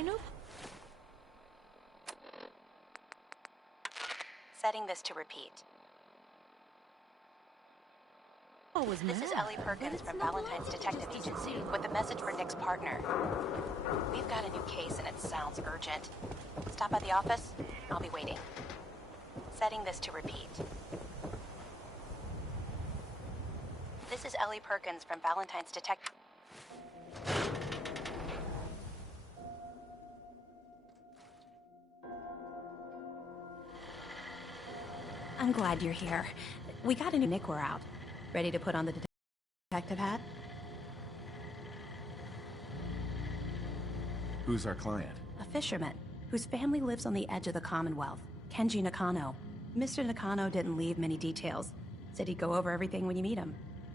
I know. Setting this to repeat. This is Ellie Perkins from Valentine's Detective Agency with a message for Nick's partner. We've got a new case and it sounds urgent. Stop by the office. I'll be waiting. Setting this to repeat. This is Ellie Perkins from Valentine's Detective... I'm glad you're here. We got a new Nick, we're out. Ready to put on the detective hat? Who's our client? A fisherman, whose family lives on the edge of the Commonwealth. Kenji Nakano. Mr. Nakano didn't leave many details. Said he'd go over everything when you meet him.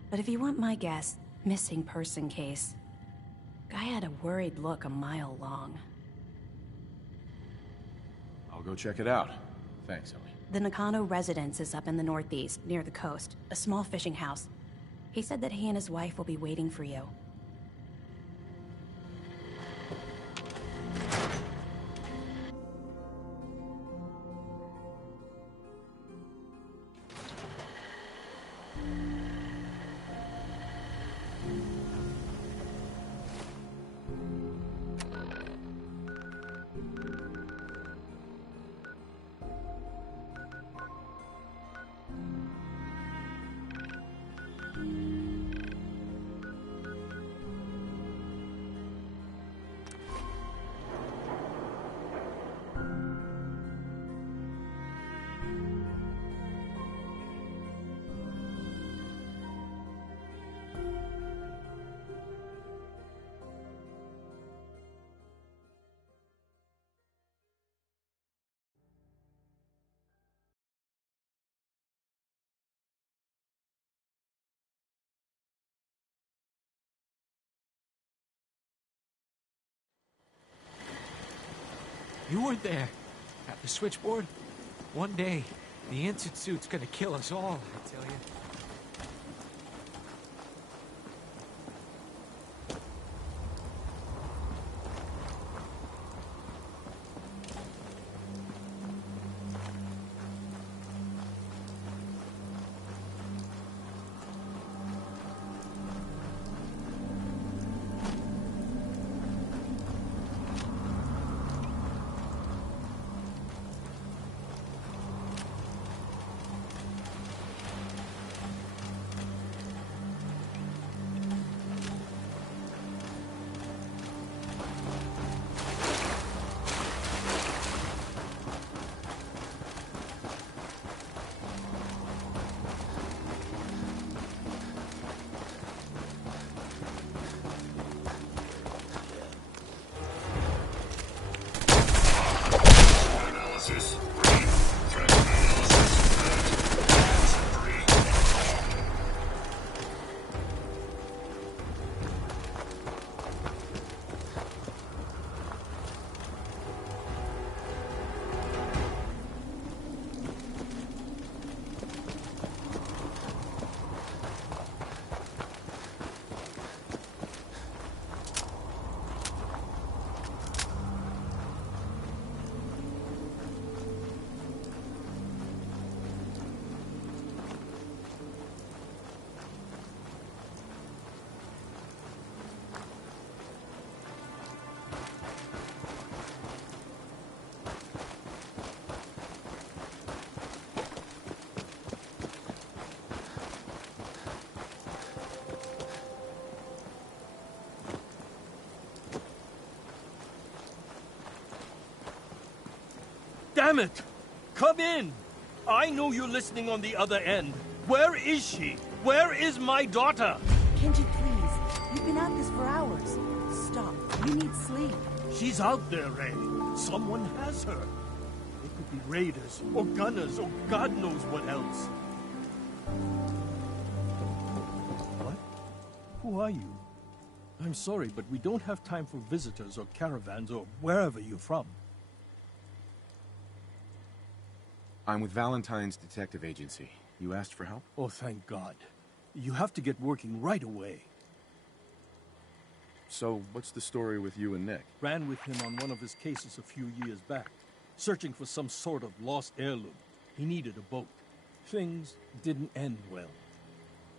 But if you want my guess, missing person case. Guy had a worried look a mile long. I'll go check it out. Thanks, Ellie. The Nakano residence is up in the northeast, near the coast. A small fishing house. He said that he and his wife will be waiting for you. You weren't there. At the switchboard? One day, the Ansett suit's gonna kill us all, I tell you. Damn it! Come in! I know you're listening on the other end. Where is she? Where is my daughter? Kenji, please. You've been at this for hours. Stop. You need sleep. She's out there, Ray. Someone has her. It could be raiders, or gunners, or God knows what else. What? Who are you? I'm sorry, but we don't have time for visitors or caravans or wherever you're from. I'm with Valentine's Detective Agency. You asked for help? Oh, thank God. You have to get working right away. So, what's the story with you and Nick? Ran with him on one of his cases a few years back, searching for some sort of lost heirloom. He needed a boat. Things didn't end well.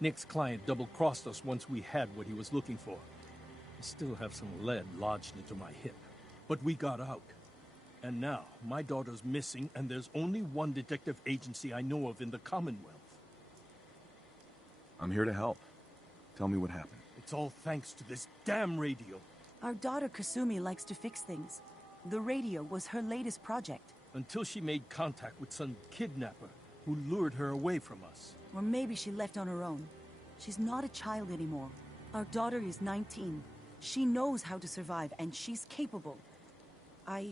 Nick's client double-crossed us once we had what he was looking for. I still have some lead lodged into my hip. But we got out. And now, my daughter's missing, and there's only one detective agency I know of in the Commonwealth. I'm here to help. Tell me what happened. It's all thanks to this damn radio. Our daughter Kasumi likes to fix things. The radio was her latest project. Until she made contact with some kidnapper who lured her away from us. Or maybe she left on her own. She's not a child anymore. Our daughter is 19. She knows how to survive, and she's capable. I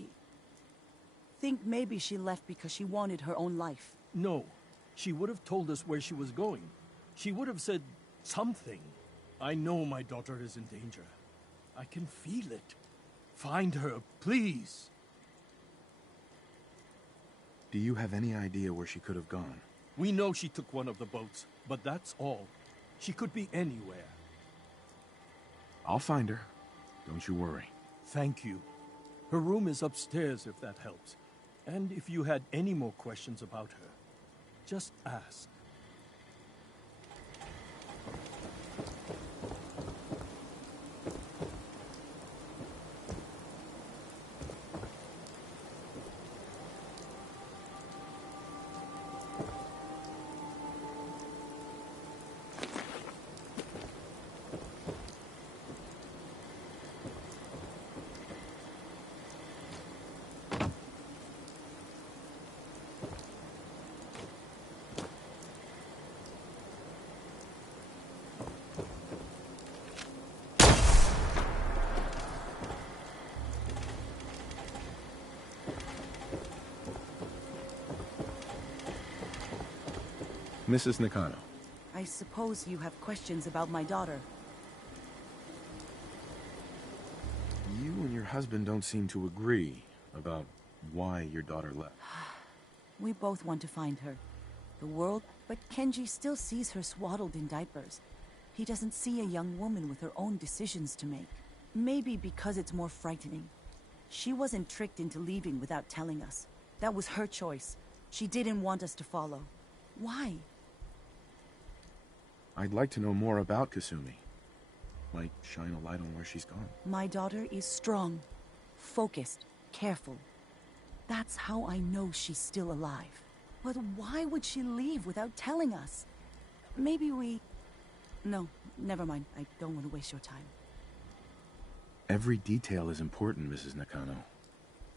think maybe she left because she wanted her own life. No. She would have told us where she was going. She would have said something. I know my daughter is in danger. I can feel it. Find her, please. Do you have any idea where she could have gone? We know she took one of the boats, but that's all. She could be anywhere. I'll find her. Don't you worry. Thank you. Her room is upstairs if that helps. And if you had any more questions about her, just ask. Mrs. Nakano. I suppose you have questions about my daughter. You and your husband don't seem to agree about why your daughter left. We both want to find her. The world, but Kenji still sees her swaddled in diapers. He doesn't see a young woman with her own decisions to make. Maybe because it's more frightening. She wasn't tricked into leaving without telling us. That was her choice. She didn't want us to follow. Why? I'd like to know more about Kasumi. Might shine a light on where she's gone. My daughter is strong, focused, careful. That's how I know she's still alive. But why would she leave without telling us? Maybe we... No, never mind. I don't want to waste your time. Every detail is important, Mrs. Nakano.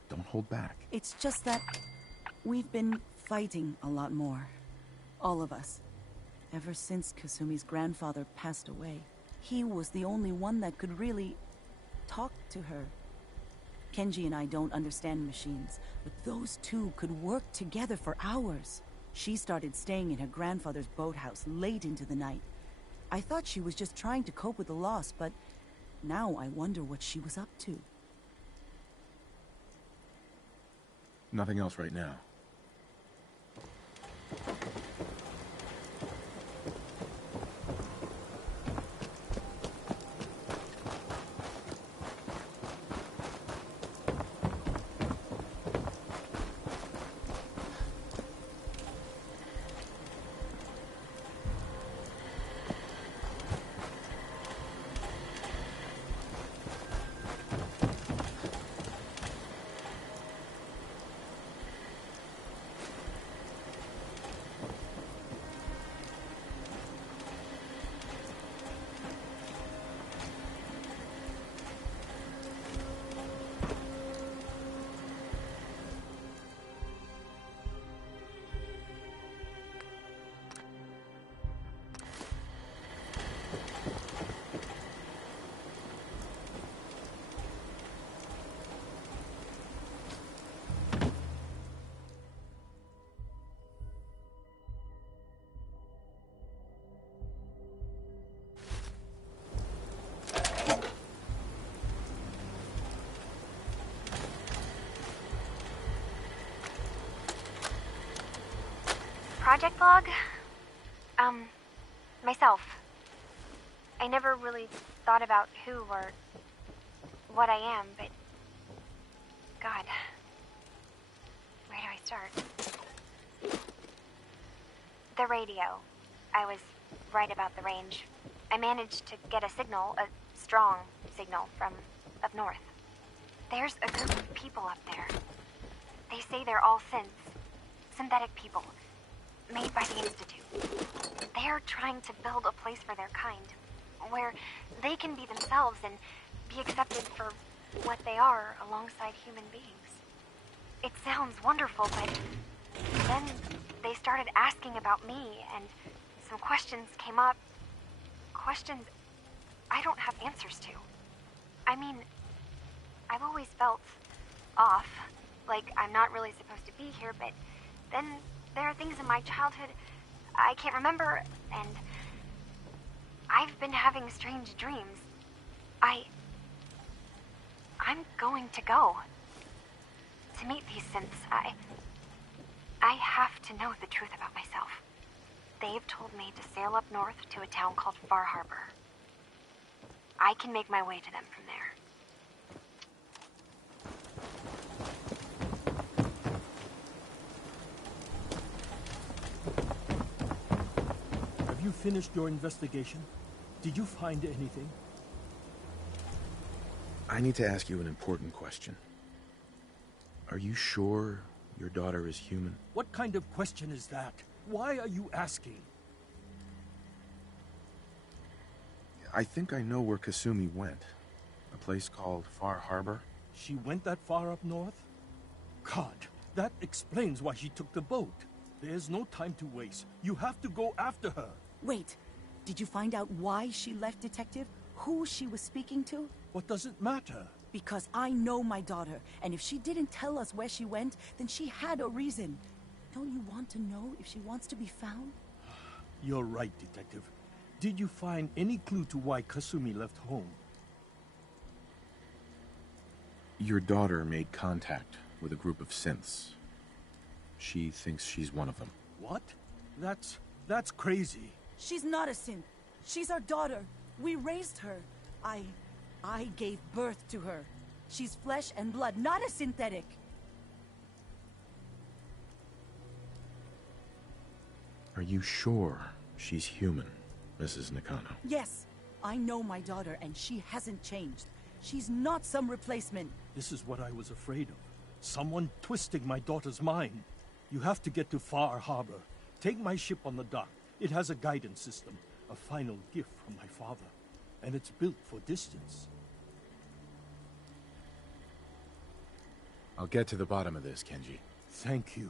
Don't hold back. It's just that we've been fighting a lot more. All of us. Ever since Kasumi's grandfather passed away. He was the only one that could really talk to her. Kenji and I don't understand machines, but those two could work together for hours. She started staying in her grandfather's boathouse late into the night. I thought she was just trying to cope with the loss, but now I wonder what she was up to. Nothing else right now. Project log? Myself. I never really thought about who or what I am, but... God. Where do I start? The radio. I was right about the range. I managed to get a signal, a strong signal, from up north. There's a group of people up there. They say they're all synthetic people, made by the Institute. They're trying to build a place for their kind, where they can be themselves and be accepted for what they are alongside human beings. It sounds wonderful, but then they started asking about me, and some questions came up. Questions I don't have answers to. I mean, I've always felt off, like I'm not really supposed to be here, but then there are things in my childhood I can't remember, and I've been having strange dreams. I'm going to go to meet these synths. I have to know the truth about myself. They've told me to sail up north to a town called Far Harbor. I can make my way to them from there. Have you finished your investigation? Did you find anything? I need to ask you an important question. Are you sure your daughter is human? What kind of question is that? Why are you asking? I think I know where Kasumi went. A place called Far Harbor. She went that far up north? God, that explains why she took the boat. There's no time to waste. You have to go after her. Wait, did you find out why she left, Detective? Who she was speaking to? What does it matter? Because I know my daughter, and if she didn't tell us where she went, then she had a reason. Don't you want to know if she wants to be found? You're right, Detective. Did you find any clue to why Kasumi left home? Your daughter made contact with a group of synths. She thinks she's one of them. What? That's crazy. She's not a synth. She's our daughter. We raised her. I gave birth to her. She's flesh and blood, not a synthetic. Are you sure she's human, Mrs. Nakano? Yes, I know my daughter, and she hasn't changed. She's not some replacement. This is what I was afraid of. Someone twisting my daughter's mind. You have to get to Far Harbor. Take my ship on the dock. It has a guidance system, a final gift from my father. And it's built for distance. I'll get to the bottom of this, Kenji. Thank you.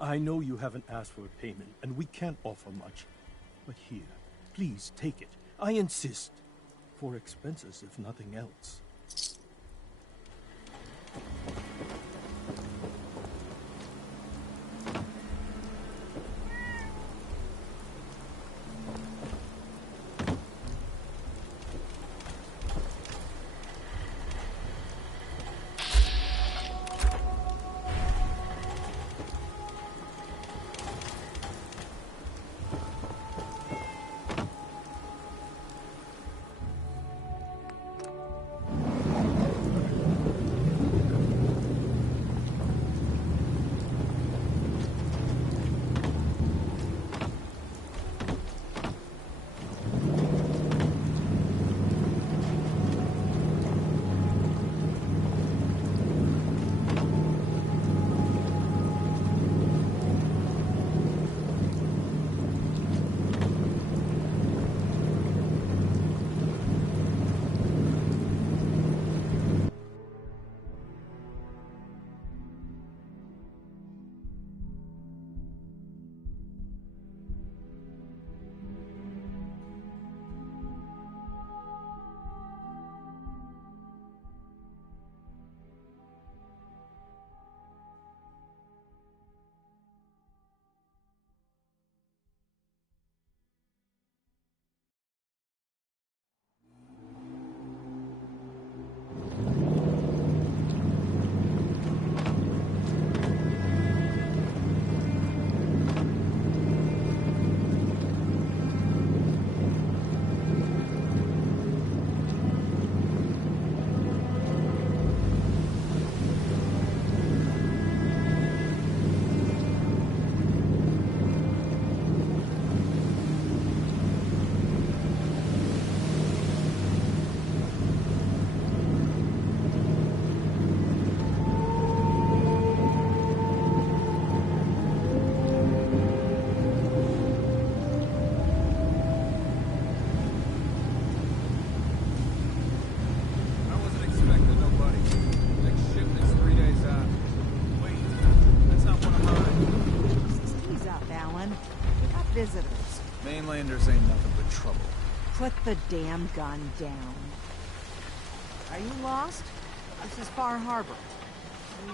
I know you haven't asked for a payment, and we can't offer much. But here, please take it. I insist. For expenses, if nothing else. mainlanders ain't nothing but trouble. Put the damn gun down. Are you lost? This is Far Harbor. We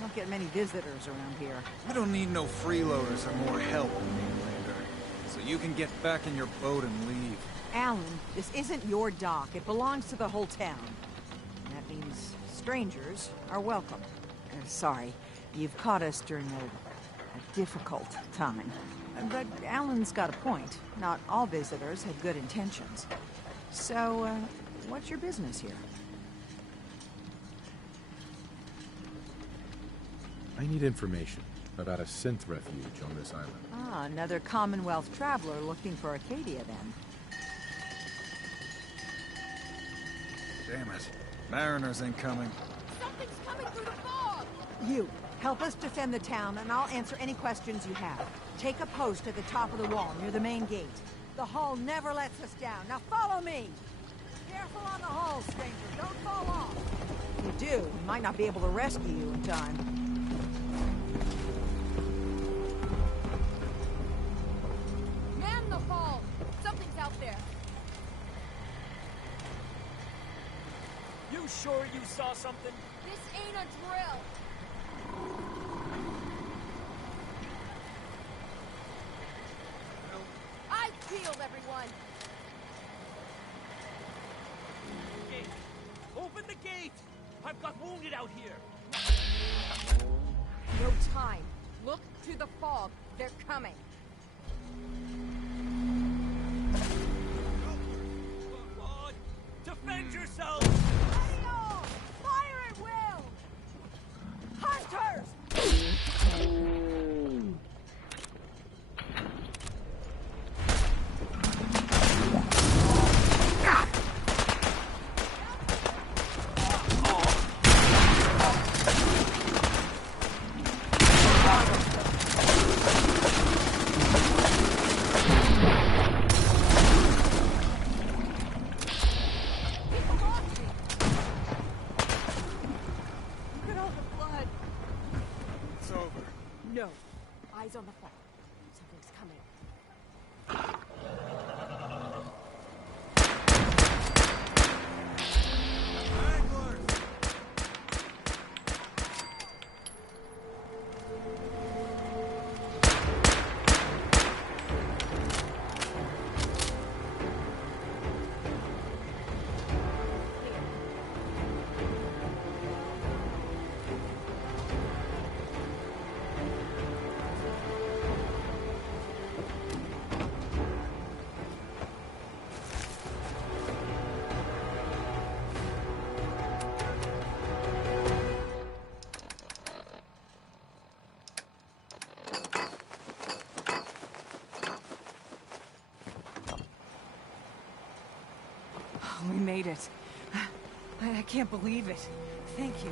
don't get many visitors around here. We don't need no freeloaders or more help, mainlander. So you can get back in your boat and leave. Alan, this isn't your dock. It belongs to the whole town. And that means strangers are welcome. Sorry, you've caught us during a difficult time. But Alan's got a point. Not all visitors have good intentions. So, what's your business here? I need information about a synth refuge on this island. Ah, another Commonwealth traveler looking for Acadia, then. Damn it. Mariners ain't coming. Something's coming through the fog! You, help us defend the town, and I'll answer any questions you have. Take a post at the top of the wall, near the main gate. The hull never lets us down. Now follow me! Careful on the hull, stranger. Don't fall off. If you do, we might not be able to rescue you in time. Man the hull! Something's out there. You sure you saw something? This ain't a drill. I killed everyone. Gate. Open the gate! I've got wounded out here. No time. Look to the fog. They're coming. Come on! Defend yourselves! Fire at will! Hunters! No. Eyes on the fog. Something's coming. We made it. I can't believe it. Thank you.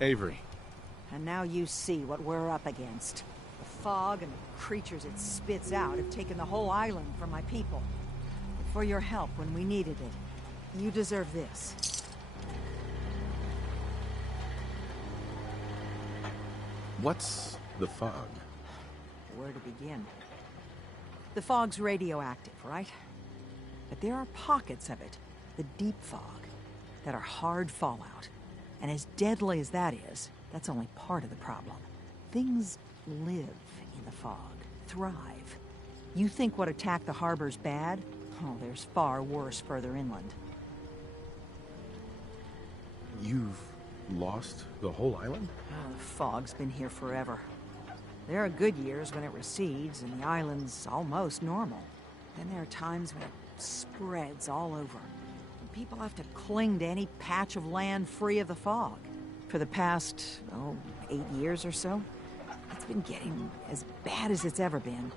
Avery. And now you see what we're up against. The fog and the creatures it spits out have taken the whole island from my people. But for your help when we needed it, you deserve this. What's the fog? Where to begin? The fog's radioactive, right? But there are pockets of it, the deep fog, that are hard fallout. And as deadly as that is, that's only part of the problem. Things live in the fog, thrive. You think what attacked the harbor's bad? Oh, there's far worse further inland. You've lost the whole island? Oh, the fog's been here forever. There are good years when it recedes and the island's almost normal. Then there are times when it spreads all over. And people have to cling to any patch of land free of the fog. For the past, 8 years or so, it's been getting as bad as it's ever been.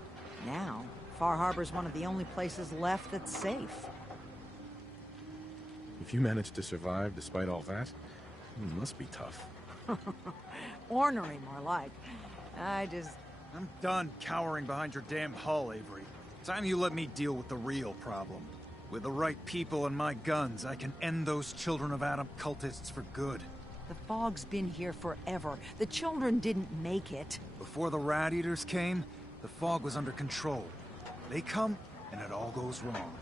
Now, Far Harbor's one of the only places left that's safe. If you managed to survive despite all that, it must be tough. Ornery, more like. I'm done cowering behind your damn hull, Avery. Time you let me deal with the real problem. With the right people and my guns, I can end those Children of Adam cultists for good. The fog's been here forever. The children didn't make it. Before the Rat Eaters came, the fog was under control. They come, and it all goes wrong.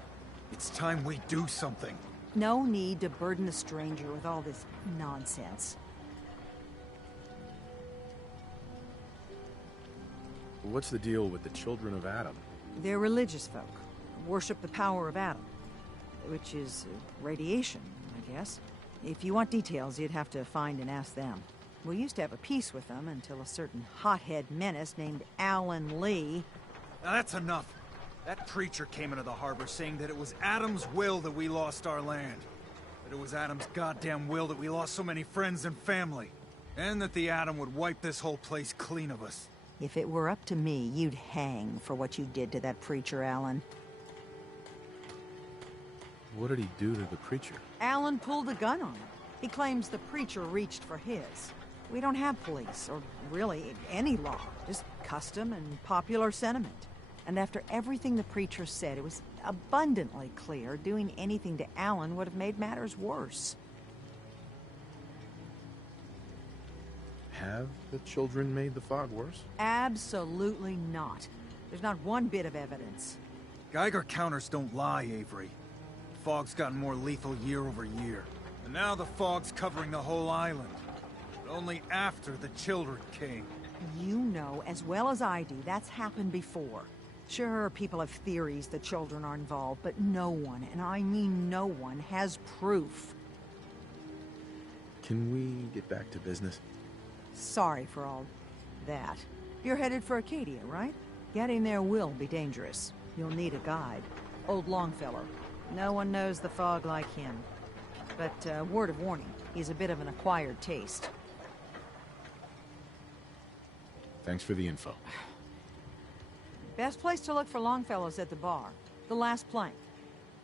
It's time we do something. No need to burden a stranger with all this nonsense. What's the deal with the Children of Adam? They're religious folk. Worship the power of Adam. Which is radiation, I guess. If you want details, you'd have to find and ask them. We used to have a peace with them until a certain hothead menace named Alan Lee... Now that's enough. That preacher came into the harbor saying that it was Adam's will that we lost our land. That it was Adam's goddamn will that we lost so many friends and family. And that the Adam would wipe this whole place clean of us. If it were up to me, you'd hang for what you did to that preacher, Alan. What did he do to the preacher? Alan pulled a gun on him. He claims the preacher reached for his. We don't have police, or really any law, just custom and popular sentiment. And after everything the preacher said, it was abundantly clear doing anything to Alan would have made matters worse. Have the children made the fog worse? Absolutely not. There's not one bit of evidence. Geiger counters don't lie, Avery. The fog's gotten more lethal year over year. And now the fog's covering the whole island. But only after the children came. You know as well as I do that's happened before. Sure, people have theories the children are involved, but no one, and I mean no one, has proof. Can we get back to business? Sorry for all that. You're headed for Acadia, right? Getting there will be dangerous. You'll need a guide. Old Longfellow. No one knows the fog like him. But, word of warning, he's a bit of an acquired taste. Thanks for the info. Best place to look for Longfellow's at the bar. The last plank.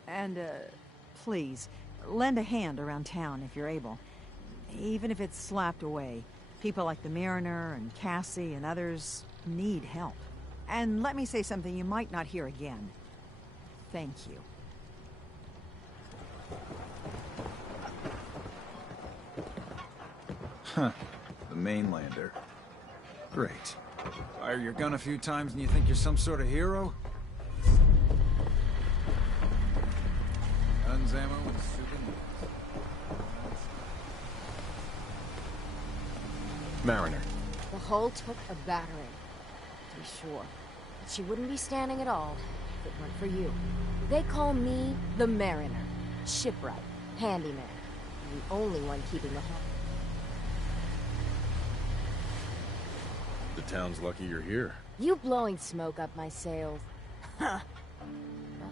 And, please, lend a hand around town if you're able. Even if it's slapped away. People like the Mariner and Cassie and others need help. And let me say something you might not hear again. Thank you. Huh. The mainlander. Great. Fire your gun a few times and you think you're some sort of hero? Guns, ammo, and souvenirs. Mariner. The hull took a battering, to be sure. But she wouldn't be standing at all if it weren't for you. They call me the Mariner. Shipwright. Handyman. I'm the only one keeping the hull. The town's lucky you're here. You blowing smoke up my sails. Huh. But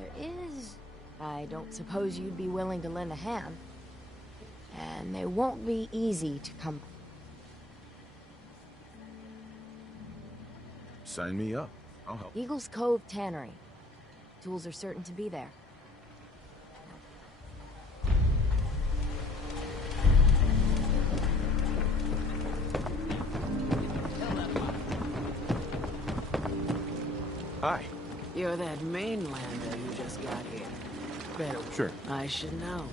there is... I don't suppose you'd be willing to lend a hand. And they won't be easy to come... Sign me up. I'll help. Eagles Cove Tannery. Tools are certain to be there. Hi. You're that mainlander who just got here. Better. Sure. I should know.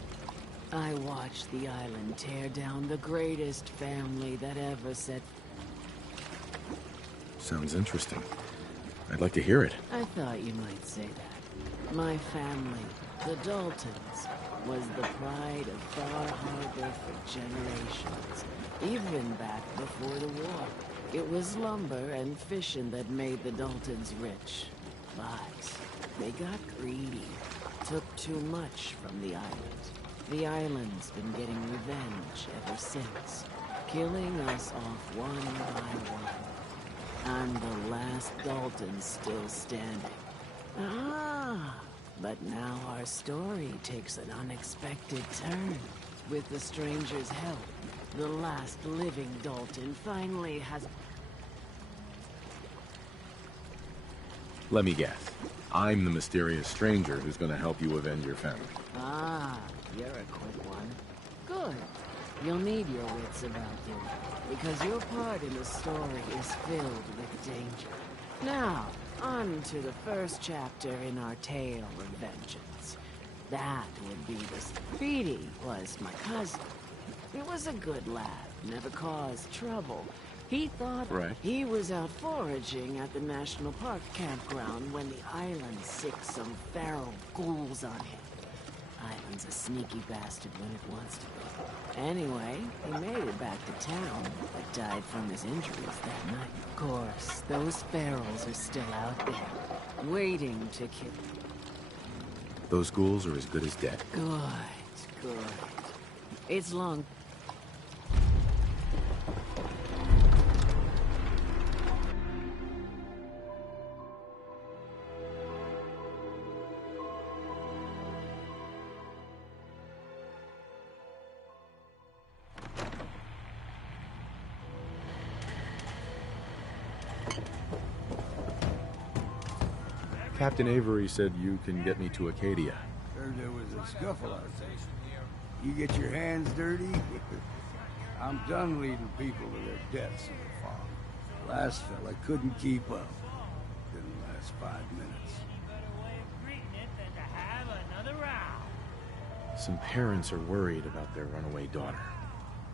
I watched the island tear down the greatest family that ever set... Sounds interesting. I'd like to hear it. I thought you might say that. My family, the Daltons, was the pride of Far Harbor for generations. Even back before the war. It was lumber and fishing that made the Daltons rich. But they got greedy. Took too much from the island. The island's been getting revenge ever since. killing us off one by one. I'm the last Dalton still standing. Ah, but now our story takes an unexpected turn. With the stranger's help, the last living Dalton finally has... Let me guess. I'm the mysterious stranger who's gonna help you avenge your family. Ah, you're a quick one. Good. You'll need your wits about you, because your part in the story is filled with danger. Now, on to the first chapter in our tale of vengeance. That would be this. Speedy was my cousin. He was a good lad, never caused trouble. He thought he was out foraging at the National Park campground when the island sicked some feral ghouls on him. Island's a sneaky bastard when it wants to be. Anyway, he made it back to town, but died from his injuries that night. Of course, those ferals are still out there, waiting to kill him. Those ghouls are as good as dead. Good. It's long. Captain Avery said you can get me to Acadia. Heard there was a scuffle out there. You get your hands dirty? I'm done leading people to their deaths in the fog. Last fella couldn't keep up. Didn't last 5 minutes. Some parents are worried about their runaway daughter.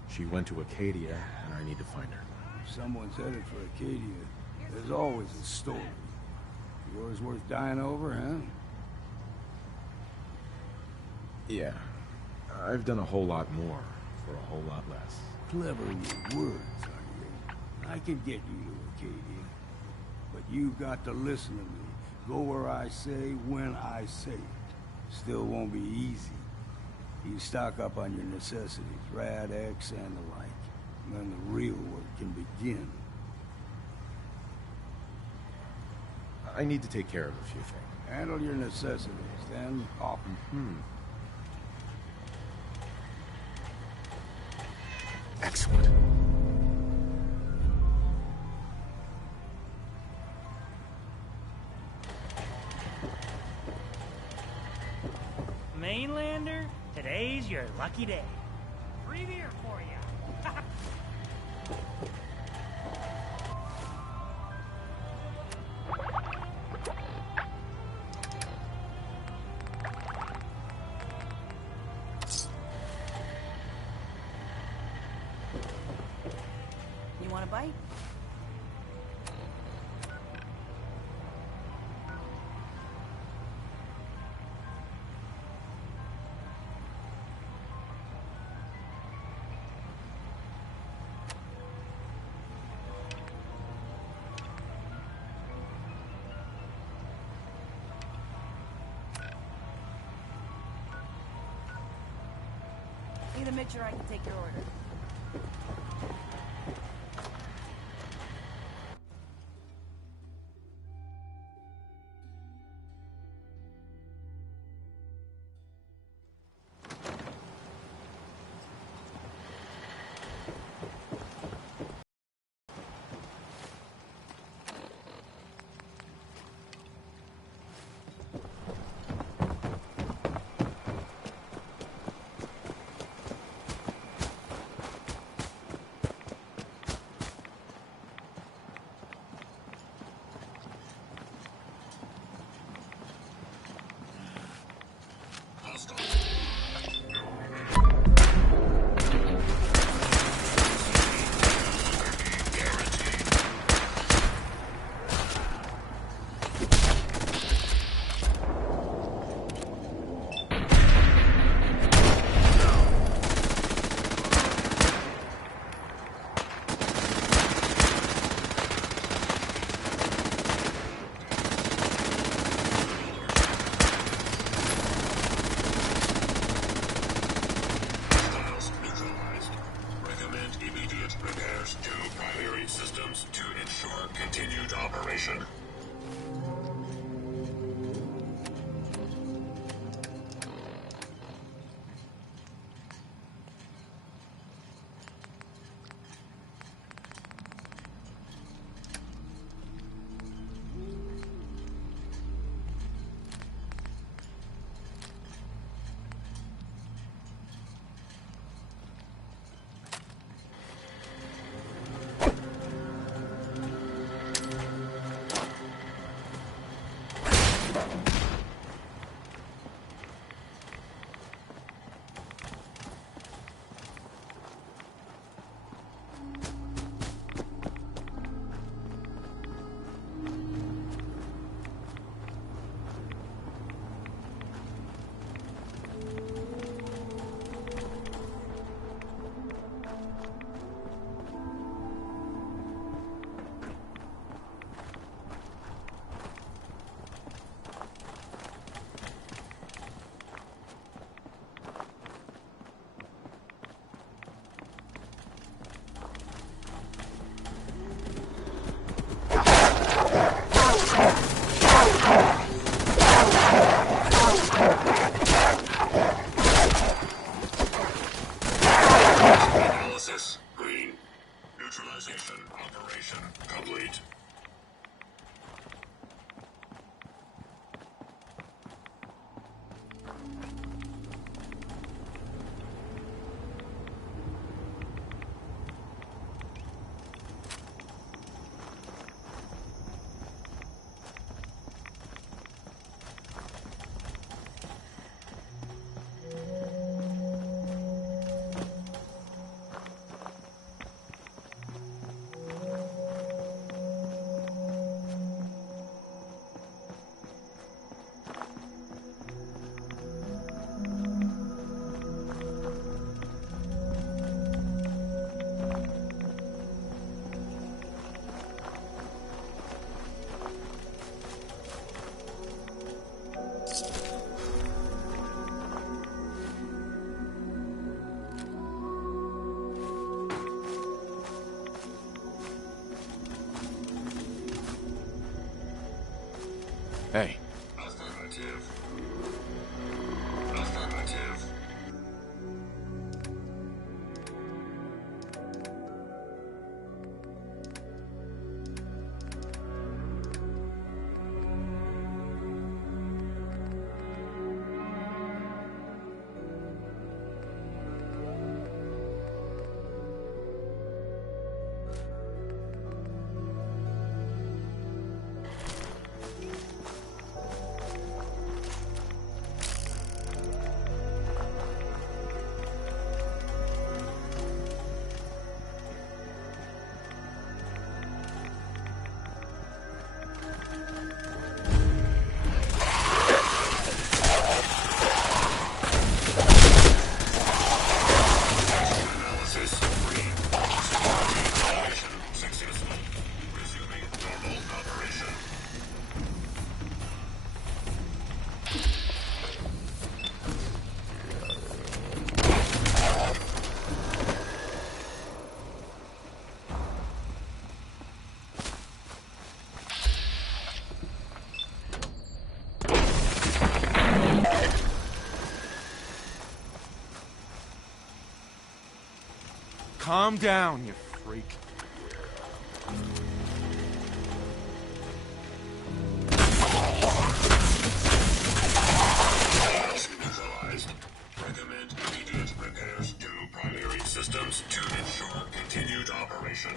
She went to Acadia, and I need to find her. If someone's headed for Acadia, there's always a story. Yours worth dying over, huh? Yeah. I've done a whole lot more for a whole lot less. Clever with words, are you? I can get you to Acadia. But you've got to listen to me. Go where I say, when I say it. Still won't be easy. You stock up on your necessities, Rad-X and the like. And then the real work can begin. I need to take care of a few things. Handle your necessities, then off. Excellent. Mainlander, today's your lucky day. Free beer for you. You want a bite? Need to make sure I can take your order. Operation complete. Hey. Affirmative. Affirmative. Calm down, you freak. Neutralized. Recommend immediate repairs to primary systems to ensure continued operation.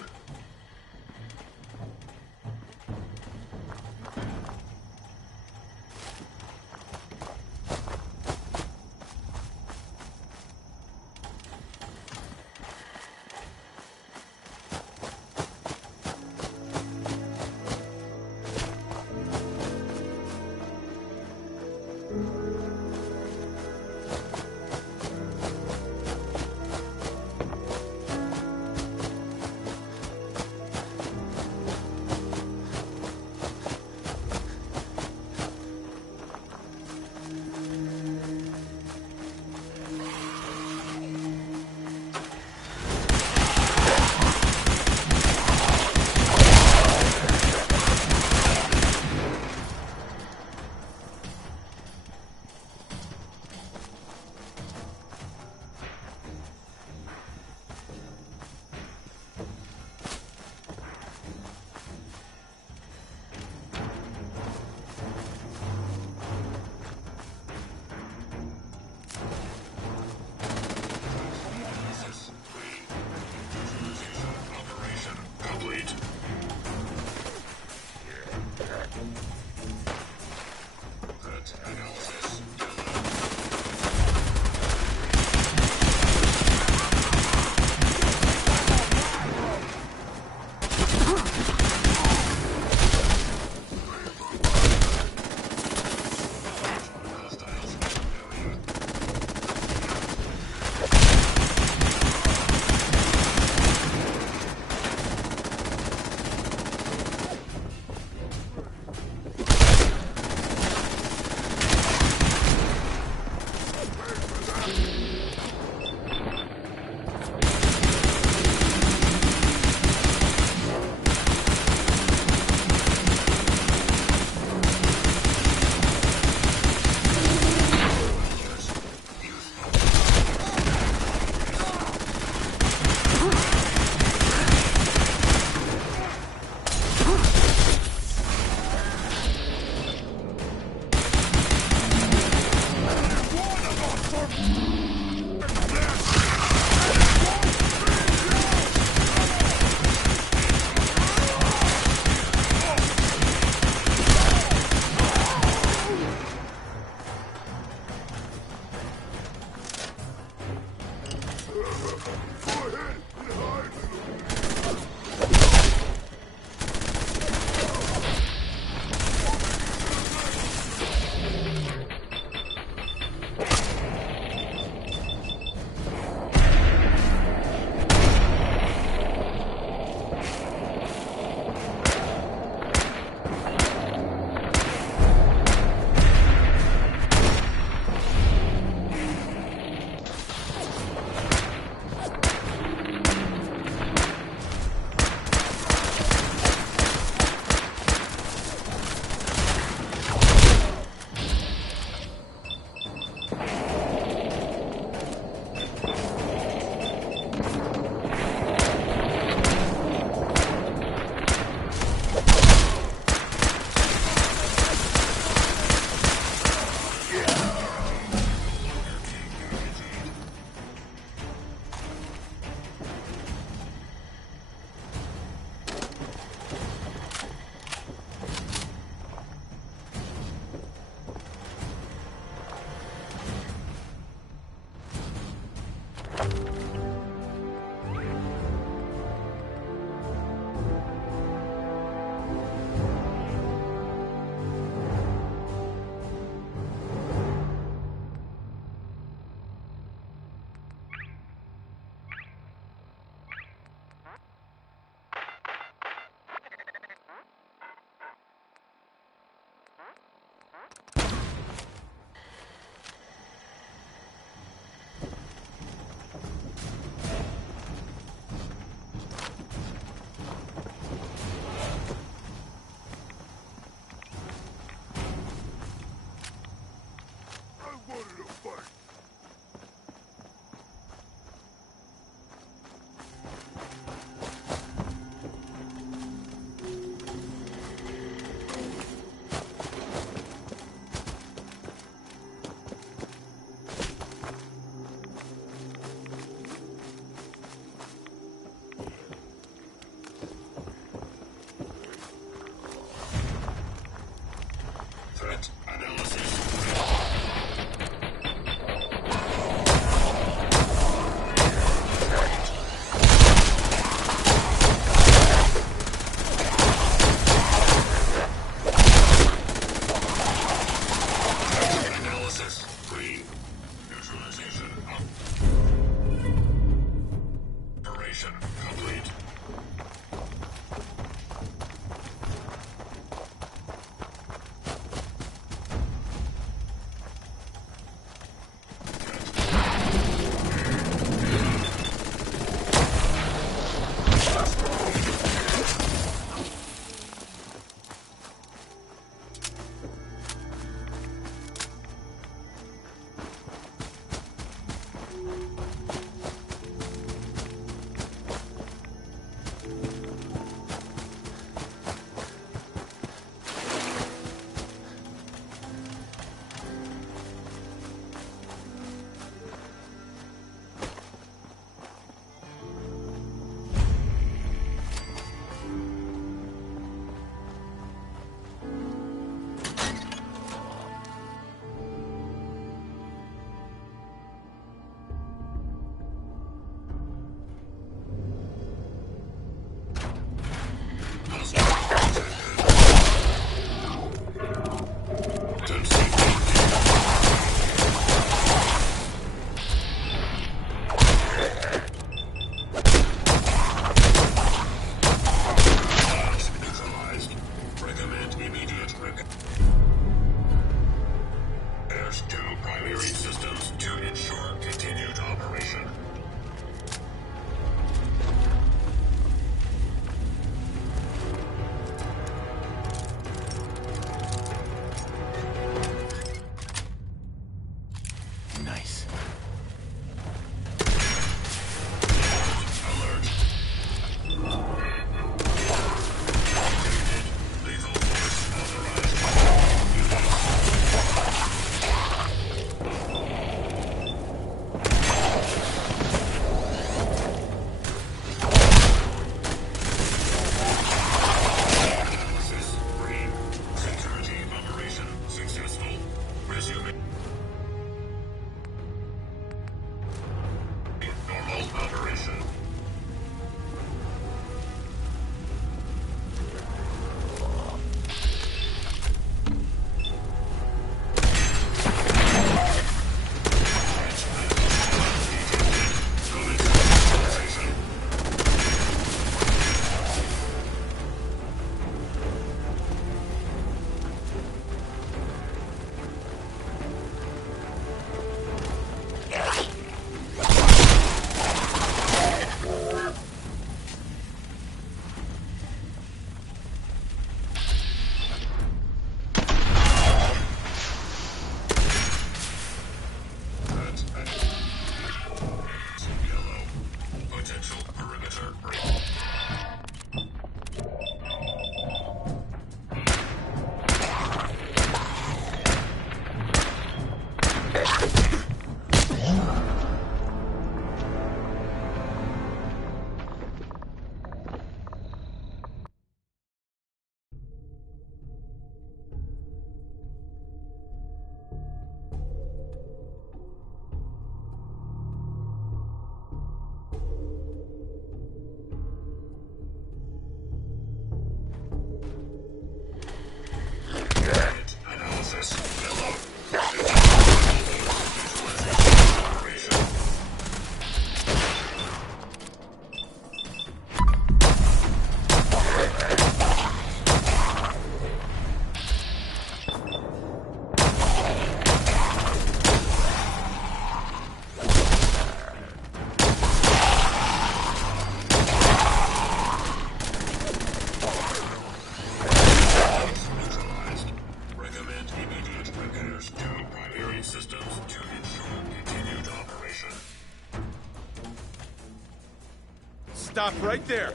Stop right there.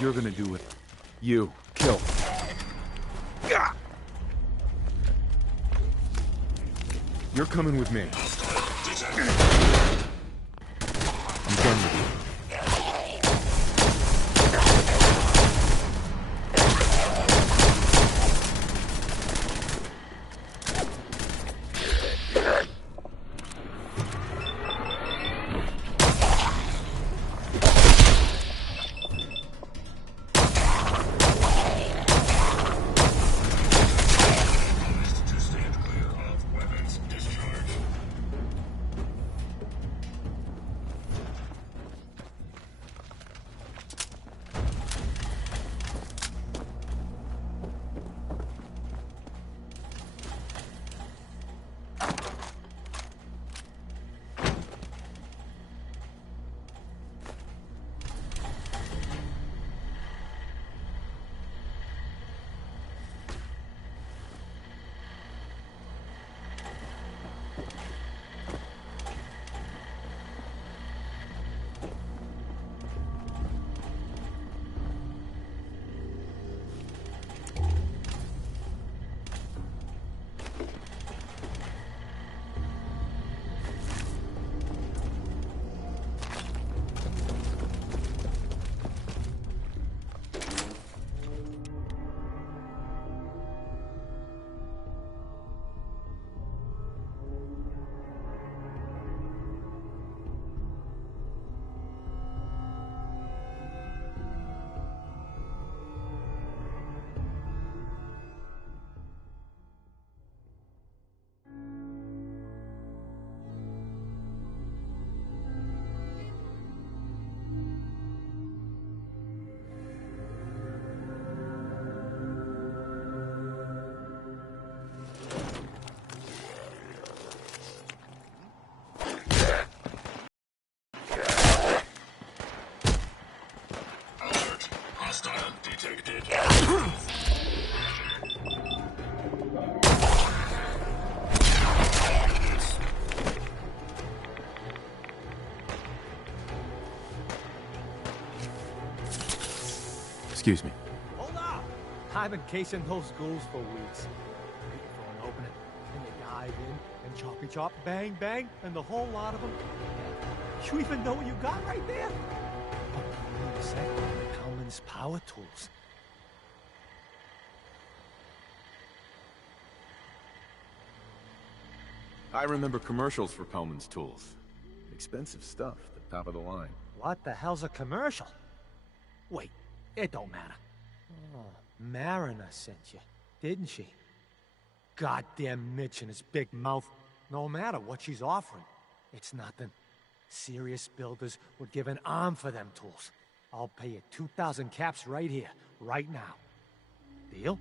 You're gonna do it. You. Kill. You're coming with me. I'm done with you. Excuse me. Hold up! I've been casing those ghouls for weeks. Waiting for an opening. Then you dive in, and choppy chop, bang bang, and the whole lot of them. You even know what you got right there? Oh, wait a sec. Hellman's power tools. I remember commercials for Pellman's tools. Expensive stuff, the top of the line. What the hell's a commercial? Wait, it don't matter. Oh, Mariner sent you, didn't she? Goddamn Mitch and his big mouth. No matter what she's offering, it's nothing. Serious builders would give an arm for them tools. I'll pay you 2,000 caps right here, right now. Deal?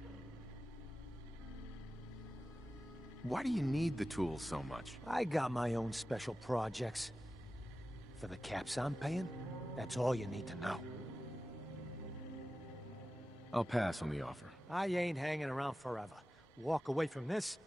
Why do you need the tools so much? I got my own special projects. For the caps I'm paying, that's all you need to know. I'll pass on the offer. I ain't hanging around forever. Walk away from this,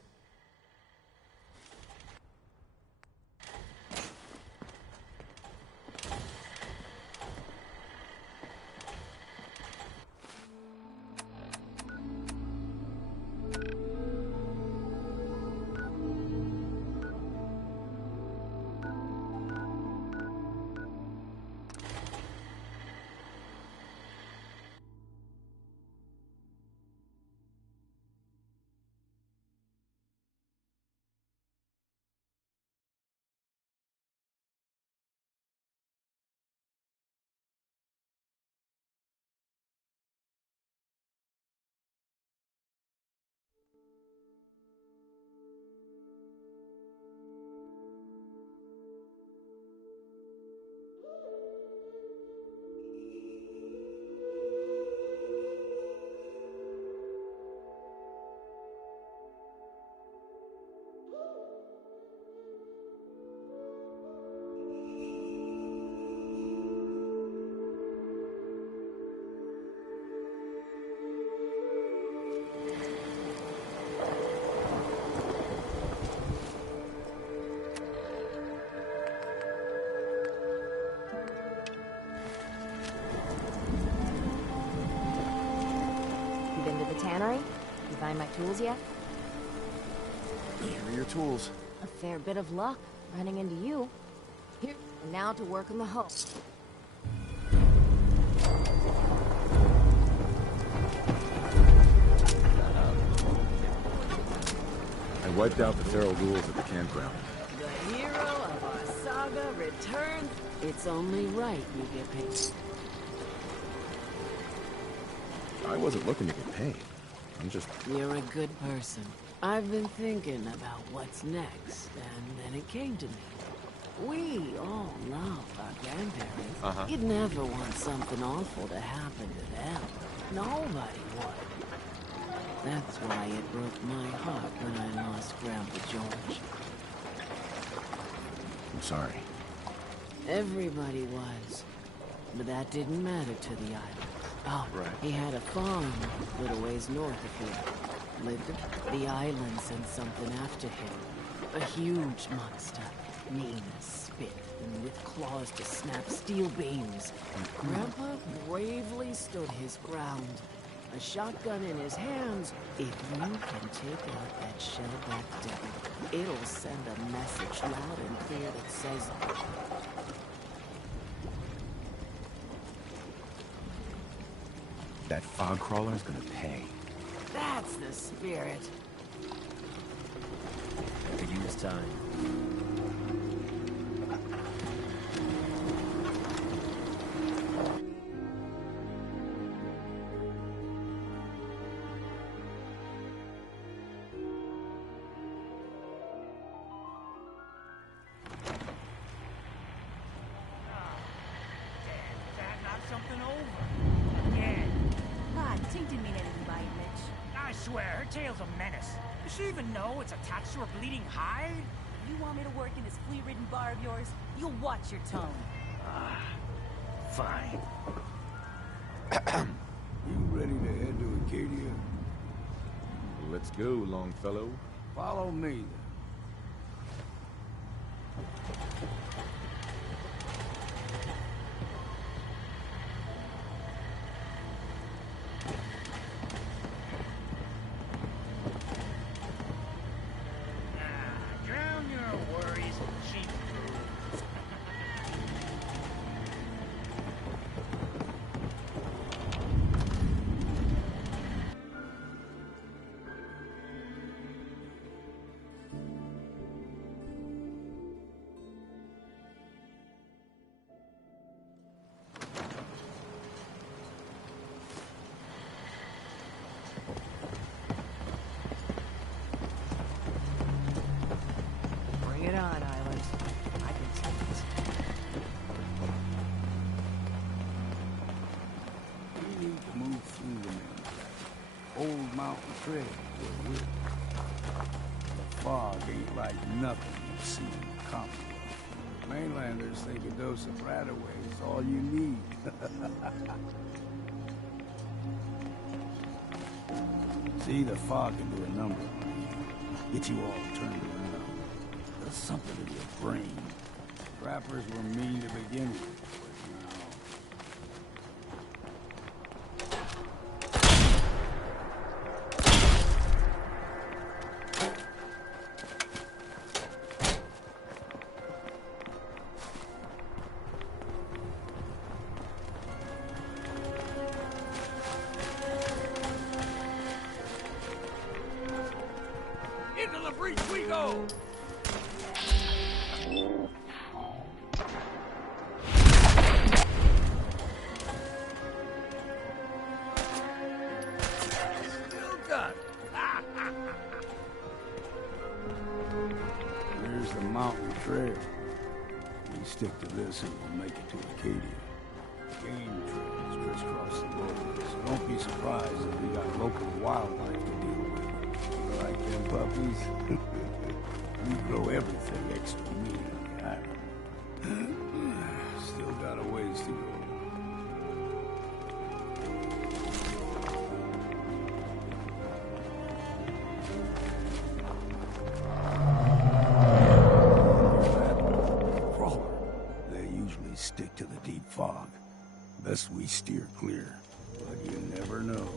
the tannery? You find my tools yet? Here are your tools. A fair bit of luck running into you. Here, and now to work on the hoe. I wiped out the feral ghouls at the campground. The hero of our saga returns. It's only right you get paid. I wasn't looking to get paid. I'm just... You're a good person. I've been thinking about what's next, and then it came to me. We all love our grandparents. You'd never want something awful to happen to them. Nobody would. That's why it broke my heart when I lost Grandpa George. I'm sorry. Everybody was. But that didn't matter to the island. Oh, right. He had a farm a little ways north of here. The island sent something after him. A huge monster. Mean as spit, and with claws to snap steel beams. Grandpa bravely stood his ground. A shotgun in his hands. If you can take out that shellback devil, it'll send a message loud and clear that says... That fog crawler's gonna pay. That's the spirit. I could use time. Tail's a menace. Does she even know it's attached to her bleeding hide? You want me to work in this flea-ridden bar of yours? You'll watch your tone. Fine. You ready to head to Acadia? Let's go, Longfellow. Follow me, then. Bring it on, Island. I can take it. We need to move through the main Old Mountain Trail where we're. The fog ain't like nothing you've seen in the Commonwealth. Mainlanders think a dose of Radaway is all you need. See, the fog can do a number on you. Get you all turned around. Does something to your brain. Rappers were mean to begin with. Into the breach we go! Still got it. There's the mountain trail. We stick to this and we'll make it to Acadia. Game trails crisscross the road, so don't be surprised if we got local wildlife to deal with. You like them puppies? We grow everything extra meat on the island. Still got a ways to go. Crawler. They usually stick to the deep fog. Best we steer clear, but you never know.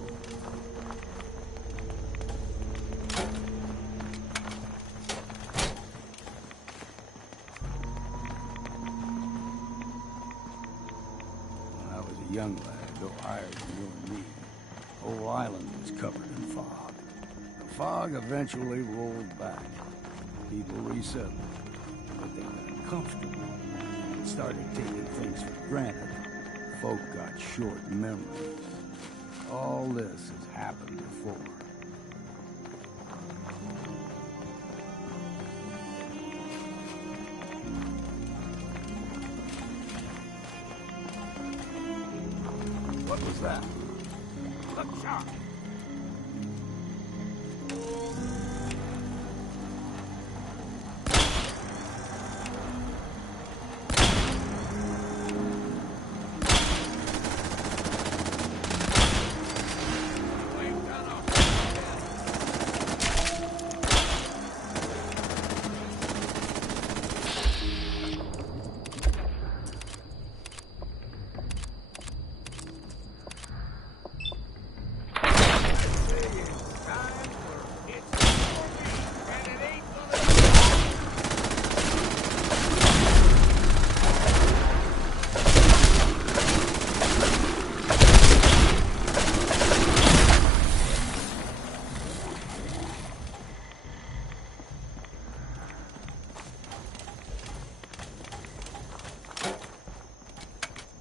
a young lad, no higher than you and me, whole island was covered in fog. The fog eventually rolled back. People resettled, but they got comfortable and started taking things for granted. Folk got short memories. All this has happened before. What was that? Look sharp!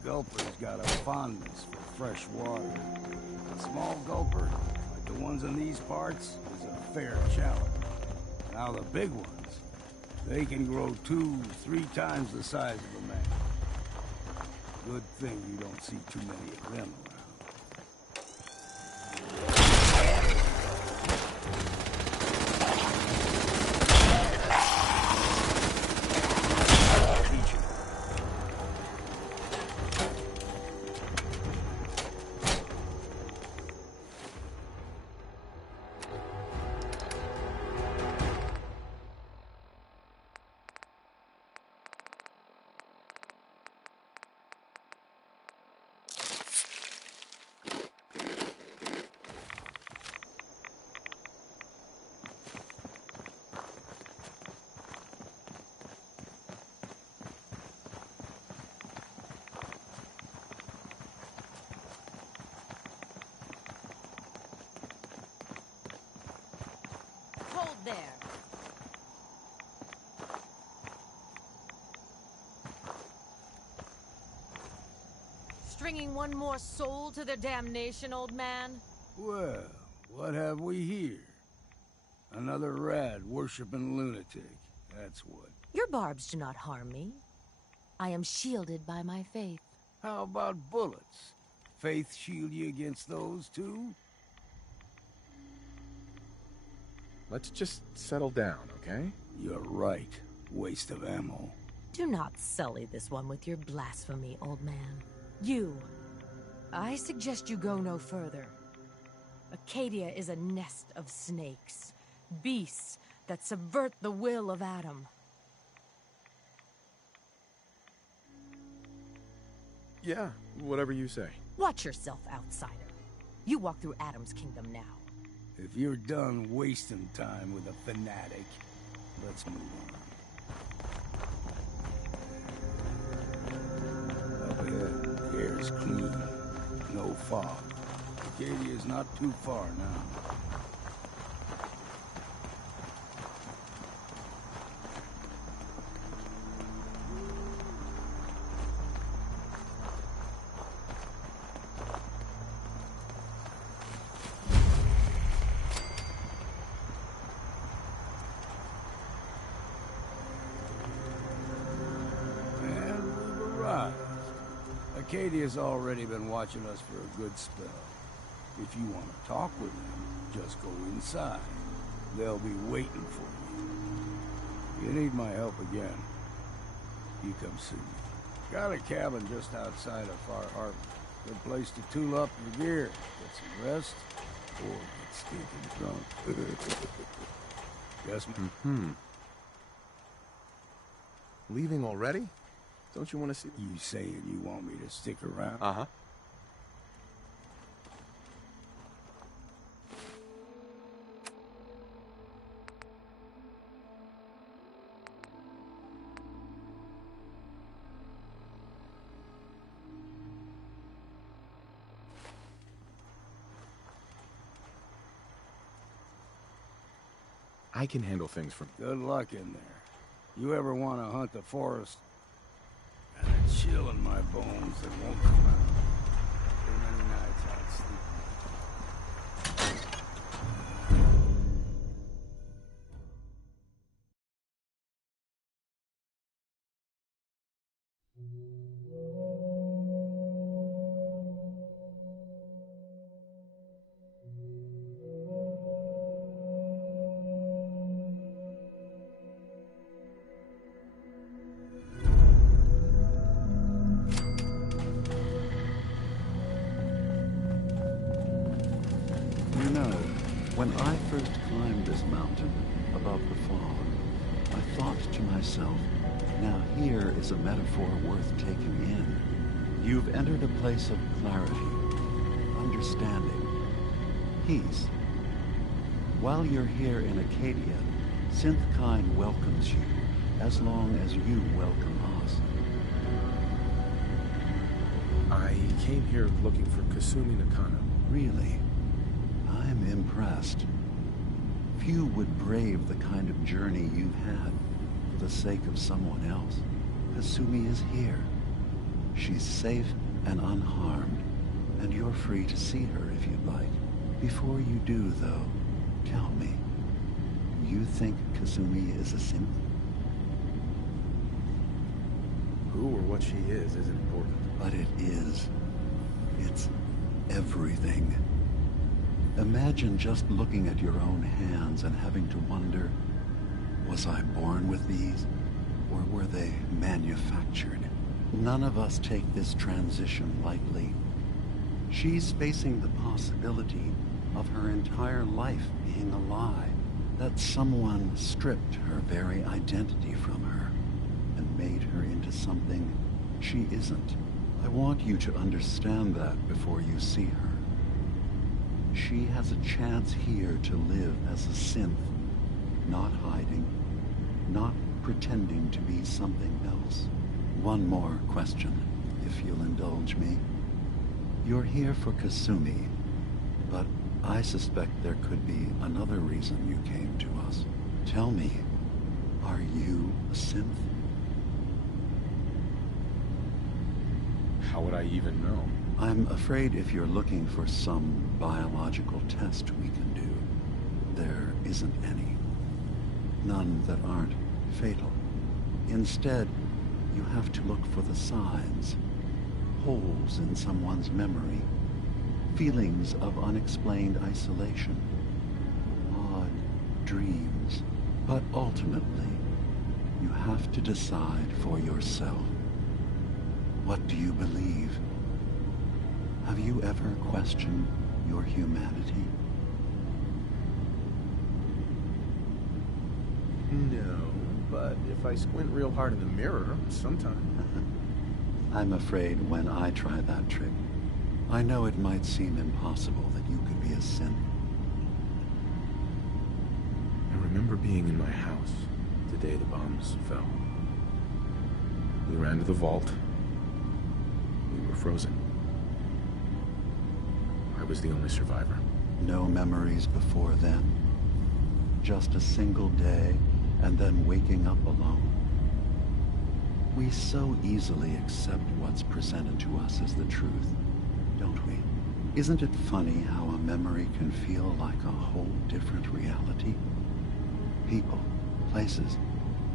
Gulper's got a fondness for fresh water. A small gulper, like the ones in these parts, is a fair challenge. Now the big ones, they can grow 2-3 times the size of a man. Good thing you don't see too many of them around. Hold there. Stringing one more soul to their damnation, old man? Well, what have we here? Another rad worshipping lunatic, that's what. Your barbs do not harm me. I am shielded by my faith. How about bullets? Faith shield you against those, too? Let's just settle down, okay? You're right. Waste of ammo. Do not sully this one with your blasphemy, old man. You. I suggest you go no further. Acadia is a nest of snakes. Beasts that subvert the will of Adam. Yeah, whatever you say. Watch yourself, outsider. You walk through Adam's kingdom now. If you're done wasting time with a fanatic, let's move on. Up ahead, the air's clean. No fog. Acadia's not too far now. Acadia's already been watching us for a good spell. If you want to talk with them, just go inside. They'll be waiting for you. You need my help again, you come see me. Got a cabin just outside of Far Harbor. Good place to tool up your gear, get some rest, or get stinking drunk. Yes, ma'am. Leaving already? Don't you want to see... You saying you want me to stick around? Uh-huh. I can handle things from... Good luck in there. You ever want to hunt the forest? Got a chill in my bones that won't come out. Too many nights I'd sleep. You know, when I first climbed this mountain above the fog, I thought to myself, now here is a metaphor worth taking in. You've entered a place of clarity, understanding, peace. While you're here in Acadia, Synthkind welcomes you as long as you welcome us. I came here looking for Kasumi Nakano. Really? I'm impressed. Few would brave the kind of journey you've had for the sake of someone else. Kasumi is here. She's safe and unharmed, and you're free to see her if you'd like. Before you do, though, tell me, you think Kasumi is a synth? Who or what she is isn't important. But it is. It's everything. Imagine just looking at your own hands and having to wonder, was I born with these, or were they manufactured? None of us take this transition lightly. She's facing the possibility of her entire life being a lie, that someone stripped her very identity from her and made her into something she isn't. I want you to understand that before you see her. She has a chance here to live as a synth, not hiding, not pretending to be something else. One more question, if you'll indulge me. You're here for Kasumi, but I suspect there could be another reason you came to us. Tell me, are you a synth? How would I even know? I'm afraid if you're looking for some biological test we can do, there isn't any. None that aren't fatal. Instead, you have to look for the signs, holes in someone's memory, feelings of unexplained isolation, odd dreams. But ultimately, you have to decide for yourself. What do you believe? Have you ever questioned your humanity? No, but if I squint real hard in the mirror, sometime. I'm afraid when I try that trick, I know it might seem impossible that you could be a synth. I remember being in my house the day the bombs fell. We ran to the vault. We were frozen. I was the only survivor. No memories before then? Just a single day, and then waking up alone? We so easily accept what's presented to us as the truth, don't we? Isn't it funny how a memory can feel like a whole different reality? People, places,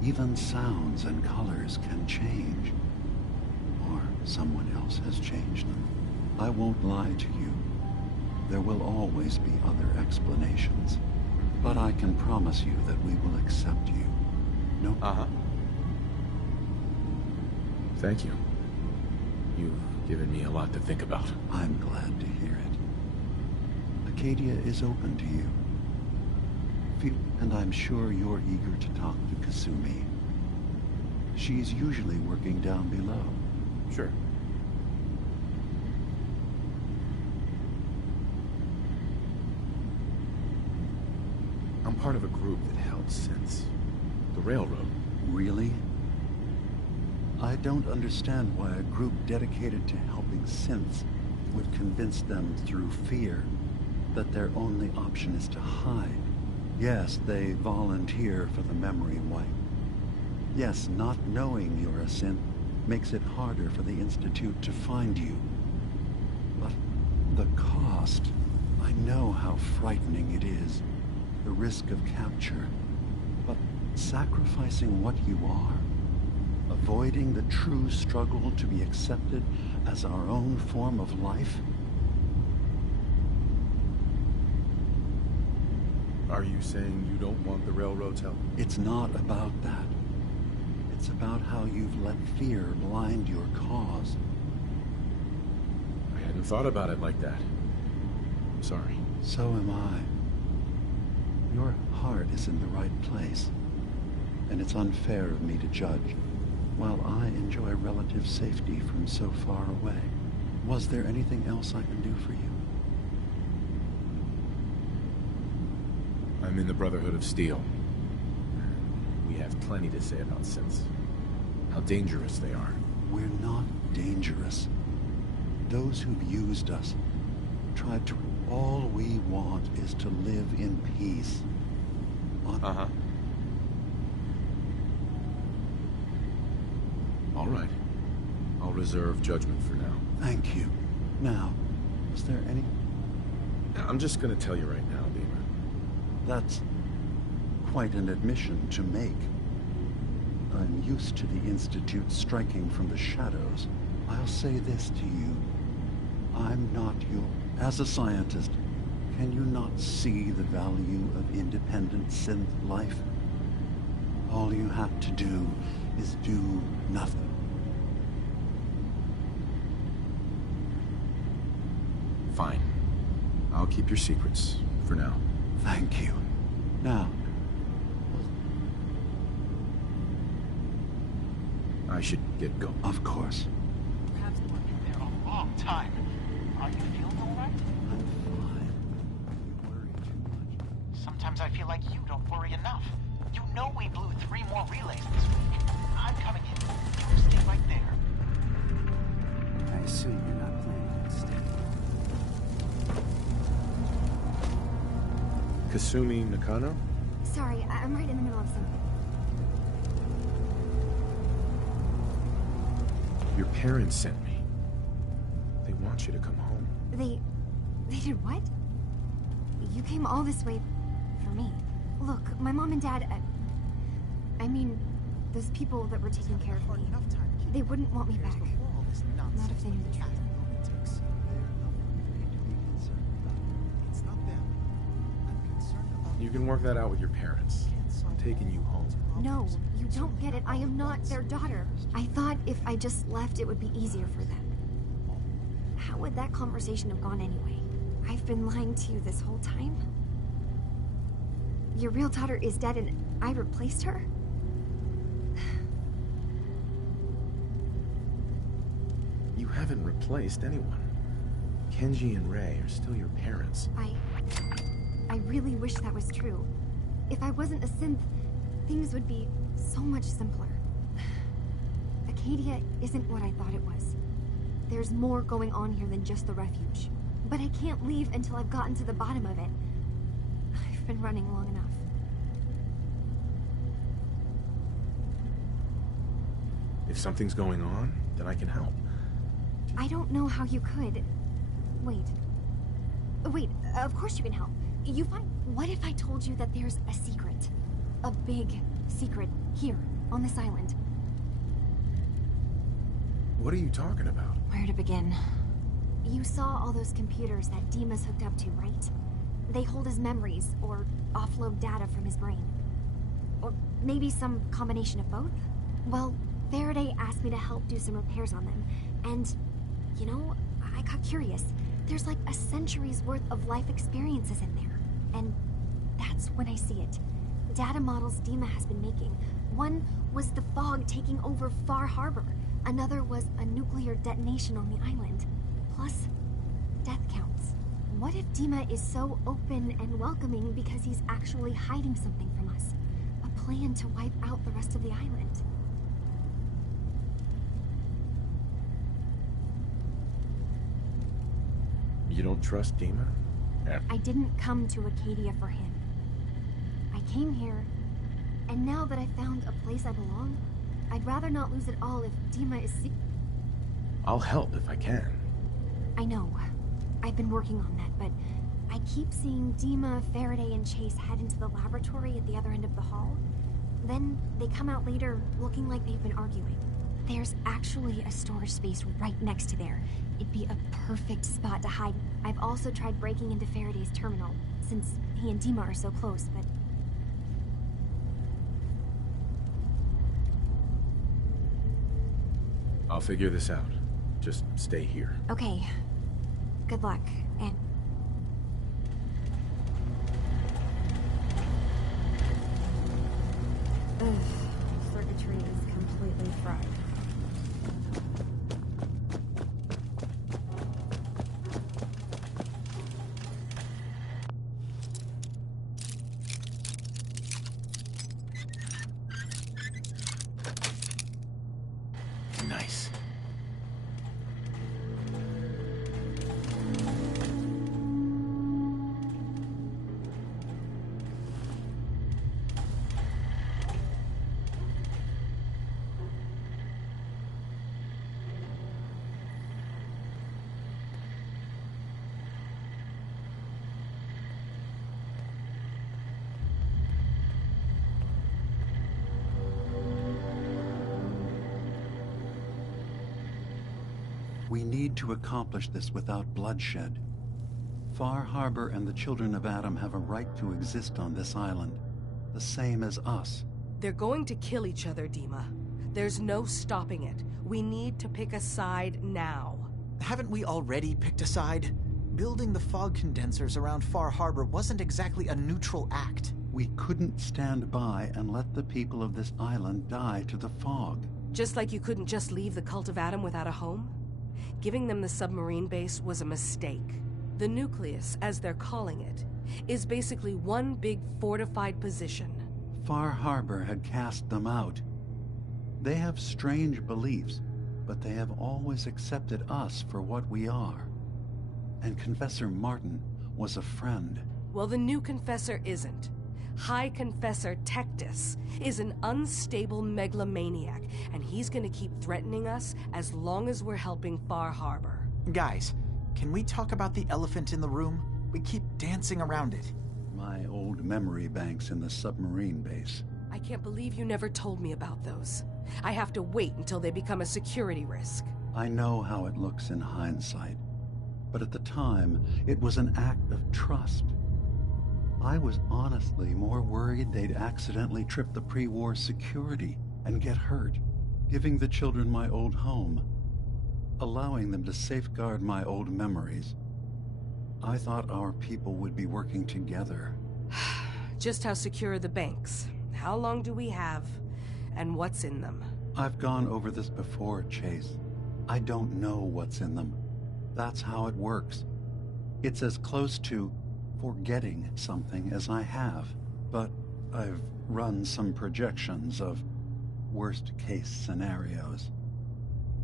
even sounds and colors can change. Or someone else has changed them. I won't lie to you. There will always be other explanations. But I can promise you that we will accept you. No? Thank you. You've given me a lot to think about. I'm glad to hear it. Acadia is open to you. And I'm sure you're eager to talk to Kasumi. She's usually working down below. Sure. I'm part of a group that held synths. The Railroad. Really? I don't understand why a group dedicated to helping synths would convince them through fear that their only option is to hide Yes, they volunteer for the memory wipe. Yes, not knowing you're a synth makes it harder for the Institute to find you. But the cost, I know how frightening it is. The risk of capture. But sacrificing what you are, avoiding the true struggle to be accepted as our own form of life? Are you saying you don't want the Railroad's help? It's not about that. It's about how you've let fear blind your cause. I hadn't thought about it like that. I'm sorry. So am I. Your heart is in the right place, and it's unfair of me to judge, while I enjoy relative safety from so far away. Was there anything else I can do for you? I'm in the Brotherhood of Steel. We have plenty to say about synths. How dangerous they are. We're not dangerous. Those who've used us tried to... All we want is to live in peace. Uh-huh. All right. I'll reserve judgment for now. Thank you. Now, is there any... I'm just gonna tell you right now, Dima. That's quite an admission to make. I'm used to the Institute striking from the shadows. I'll say this to you. I'm not your... As a scientist, can you not see the value of independent synth life? All you have to do is do nothing. Fine. I'll keep your secrets, for now. Thank you. Now... I should get going. Of course. You have been in there a long time. Are you feeling all right? I'm fine. You worry too much. Sometimes I feel like you don't worry enough. You know we blew 3 more relays this week. I'm coming in. You stay right there. I assume you're not planning to stay. Kasumi Nakano? Sorry, I'm right in the middle of something. Your parents sent me. They want you to come home. They did what? You came all this way for me. Look, my mom and dad, I mean, those people that were taking care of me, they wouldn't want me back. Not if they knew the truth. You can work that out with your parents. I'm taking you home. No, you don't get it. I am not their daughter. I thought if I just left, it would be easier for them. How would that conversation have gone anyway? I've been lying to you this whole time? Your real daughter is dead and I replaced her? You haven't replaced anyone. Kenji and Rei are still your parents. I really wish that was true. If I wasn't a synth, things would be so much simpler. Acadia isn't what I thought it was. There's more going on here than just the refuge. But I can't leave until I've gotten to the bottom of it. I've been running long enough. If something's going on, then I can help. I don't know how you could. Wait, of course you can help. You find... What if I told you that there's a secret? A big secret here, on this island. What are you talking about? Where to begin? You saw all those computers that Dima's hooked up to, right? They hold his memories, or offload data from his brain. Or maybe some combination of both? Well, Faraday asked me to help do some repairs on them. And, you know, I got curious. There's like a century's worth of life experiences in there. And that's when I see it. Data models Dima has been making. One was the fog taking over Far Harbor. Another was a nuclear detonation on the island. Plus, death counts. What if Dima is so open and welcoming because he's actually hiding something from us? A plan to wipe out the rest of the island. You don't trust Dima? I didn't come to Acadia for him. I came here, and now that I found a place I belong, I'd rather not lose it all if Dima is I'll help if I can. I know. I've been working on that, but I keep seeing Dima, Faraday, and Chase head into the laboratory at the other end of the hall. Then they come out later looking like they've been arguing. There's actually a storage space right next to there. It'd be a perfect spot to hide. I've also tried breaking into Faraday's terminal, since he and Dima are so close, but... I'll figure this out. Just stay here. Okay. Good luck, and... Ugh, circuitry is completely fried. Nice. We need to accomplish this without bloodshed. Far Harbor and the children of Adam have a right to exist on this island, the same as us. They're going to kill each other, Dima. There's no stopping it. We need to pick a side now. Haven't we already picked a side? Building the fog condensers around Far Harbor wasn't exactly a neutral act. We couldn't stand by and let the people of this island die to the fog. Just like you couldn't just leave the Cult of Adam without a home? Giving them the submarine base was a mistake. The nucleus, as they're calling it, is basically one big fortified position. Far Harbor had cast them out. They have strange beliefs, but they have always accepted us for what we are. And Confessor Martin was a friend. Well, the new Confessor isn't. High Confessor Tectus is an unstable megalomaniac, and he's gonna keep threatening us as long as we're helping Far Harbor. Guys, can we talk about the elephant in the room? We keep dancing around it. My old memory banks in the submarine base. I can't believe you never told me about those. I have to wait until they become a security risk. I know how it looks in hindsight, but at the time, it was an act of trust. I was honestly more worried they'd accidentally trip the pre-war security and get hurt, giving the children my old home, allowing them to safeguard my old memories. I thought our people would be working together. Just how secure are the banks? How long do we have? And what's in them? I've gone over this before, Chase. I don't know what's in them. That's how it works. It's as close to forgetting something as I have, but I've run some projections of worst-case scenarios.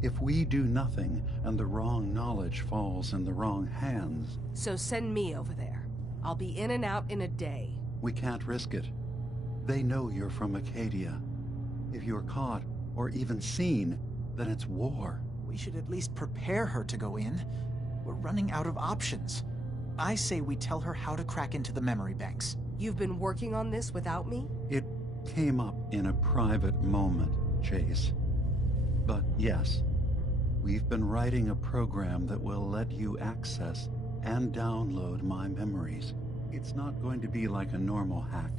If we do nothing and the wrong knowledge falls in the wrong hands... So send me over there. I'll be in and out in a day. We can't risk it. They know you're from Acadia. If you're caught, or even seen, then it's war. We should at least prepare her to go in. We're running out of options. I say we tell her how to crack into the memory banks. You've been working on this without me? It came up in a private moment, Chase. But yes, we've been writing a program that will let you access and download my memories. It's not going to be like a normal hack.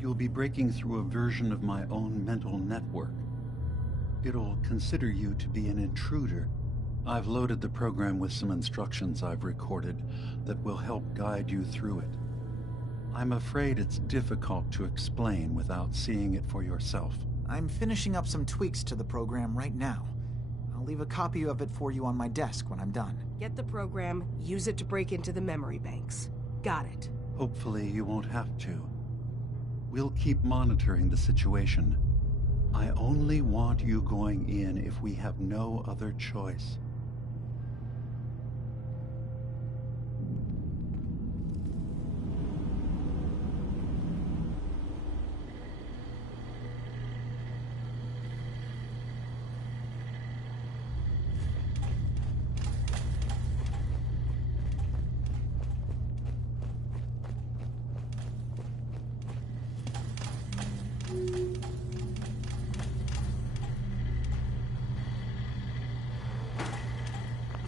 You'll be breaking through a version of my own mental network. It'll consider you to be an intruder. I've loaded the program with some instructions I've recorded that will help guide you through it. I'm afraid it's difficult to explain without seeing it for yourself. I'm finishing up some tweaks to the program right now. I'll leave a copy of it for you on my desk when I'm done. Get the program, use it to break into the memory banks. Got it. Hopefully you won't have to. We'll keep monitoring the situation. I only want you going in if we have no other choice.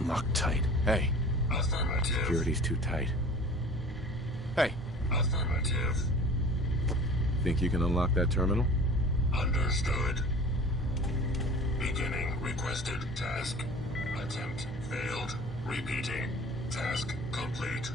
Locked tight. Hey. Affirmative. Security's too tight. Hey. Affirmative. Think you can unlock that terminal? Understood. Beginning requested task. Attempt failed. Repeating. Task complete.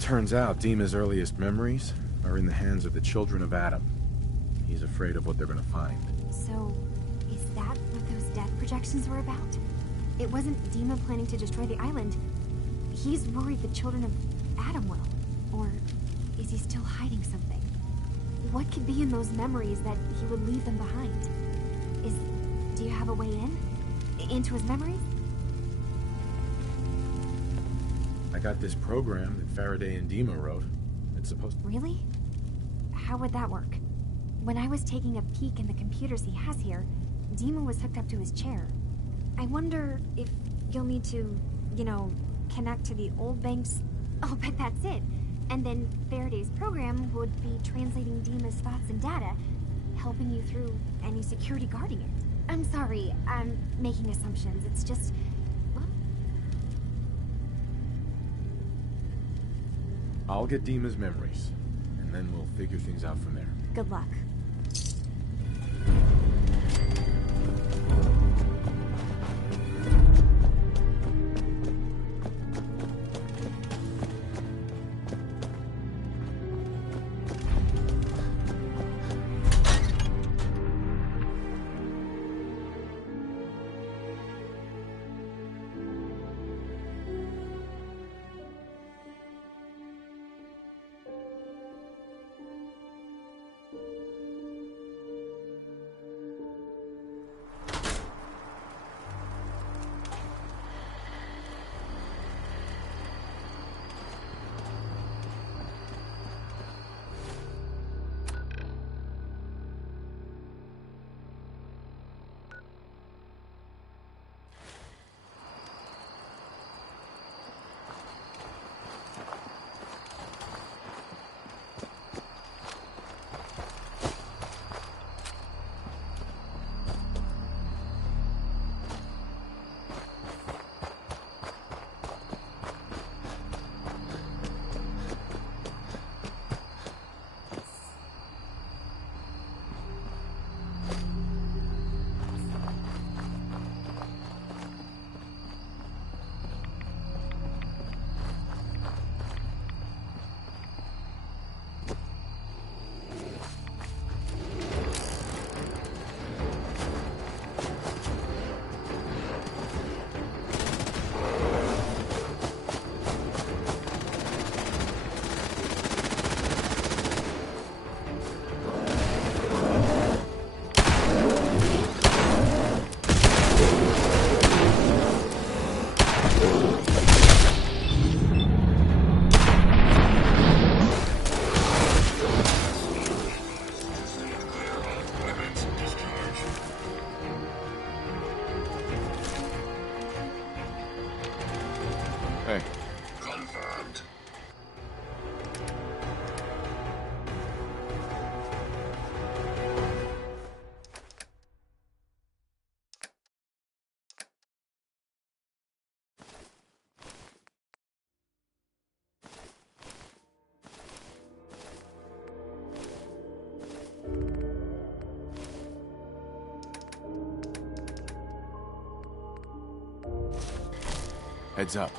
Turns out Dima's earliest memories are in the hands of the children of Adam. He's afraid of what they're gonna find. So, is that what those death projections were about? It wasn't Dima planning to destroy the island. He's worried the children of Adam will. Or is he still hiding something? What could be in those memories that he would leave them behind? Do you have a way in? Into his memories? I got this program that Faraday and Dima wrote. It's supposed to... Really? How would that work? When I was taking a peek in the computers he has here, Dima was hooked up to his chair. I wonder if you'll need to, you know, connect to the old bank's... I'll bet that's it. And then Faraday's program would be translating Dima's thoughts and data, helping you through any security guarding it. I'm sorry, I'm making assumptions. It's just... well... I'll get Dima's memories, and then we'll figure things out from there. Good luck. Heads up.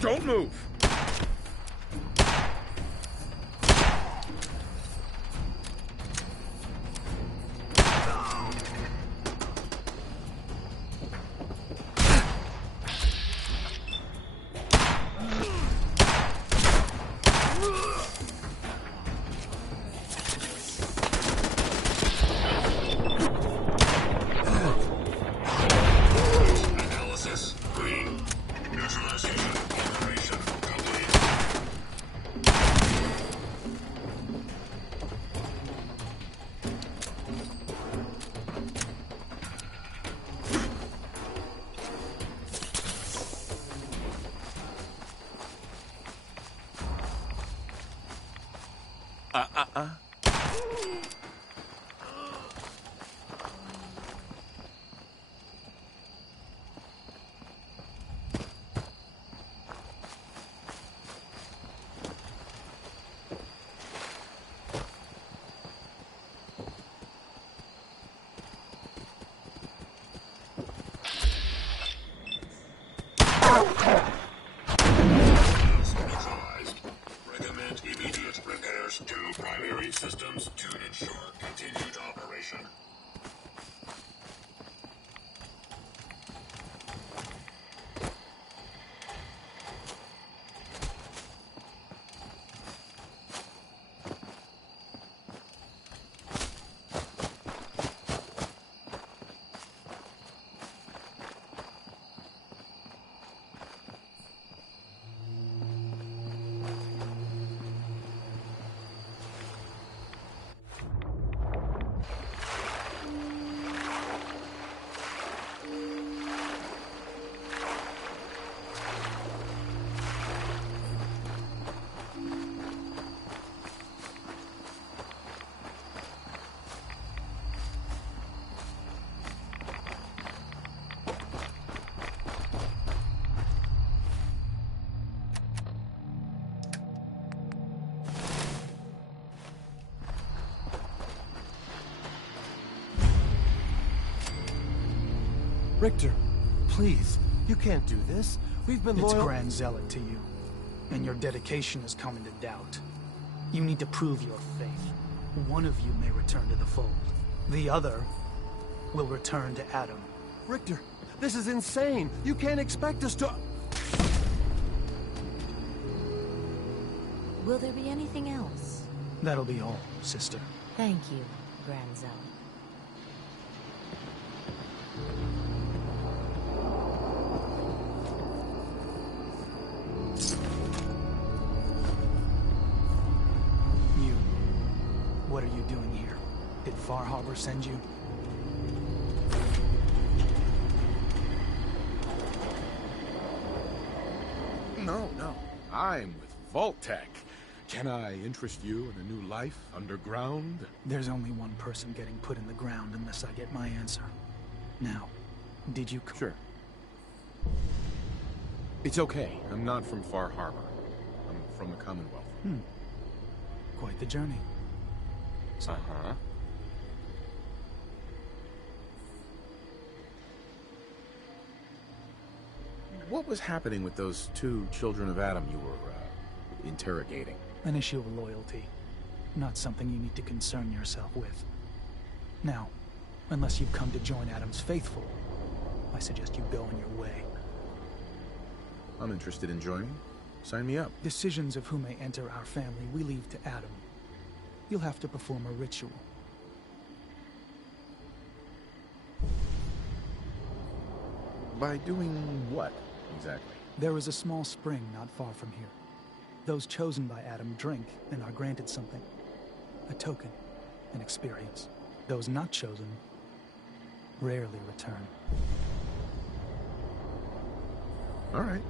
Don't move! Analysis green. Neutralization operation complete. Neutralized. Recommend immediate repairs to primary systems to ensure continued operation. Richter, please, you can't do this. We've been loyal— It's Grand Zealot to you, and your dedication has come into doubt. You need to prove your faith. One of you may return to the fold. The other will return to Adam. Richter, this is insane. You can't expect us to— Will there be anything else? That'll be all, sister. Thank you, Grand Zealot. What are you doing here? Did Far Harbor send you? no. I'm with Vault-Tec. Can I interest you in a new life underground? There's only one person getting put in the ground unless I get my answer. Now, did you... Sure. It's okay. I'm not from Far Harbor. I'm from the Commonwealth. Quite the journey. Uh-huh. What was happening with those two children of Adam you were, interrogating? An issue of loyalty. Not something you need to concern yourself with. Now, unless you've come to join Adam's faithful, I suggest you go on your way. I'm interested in joining. Sign me up. Decisions of who may enter our family we leave to Adam. You'll have to perform a ritual. By doing what, exactly? There is a small spring not far from here. Those chosen by Adam drink and are granted something. A token, an experience. Those not chosen rarely return. All right.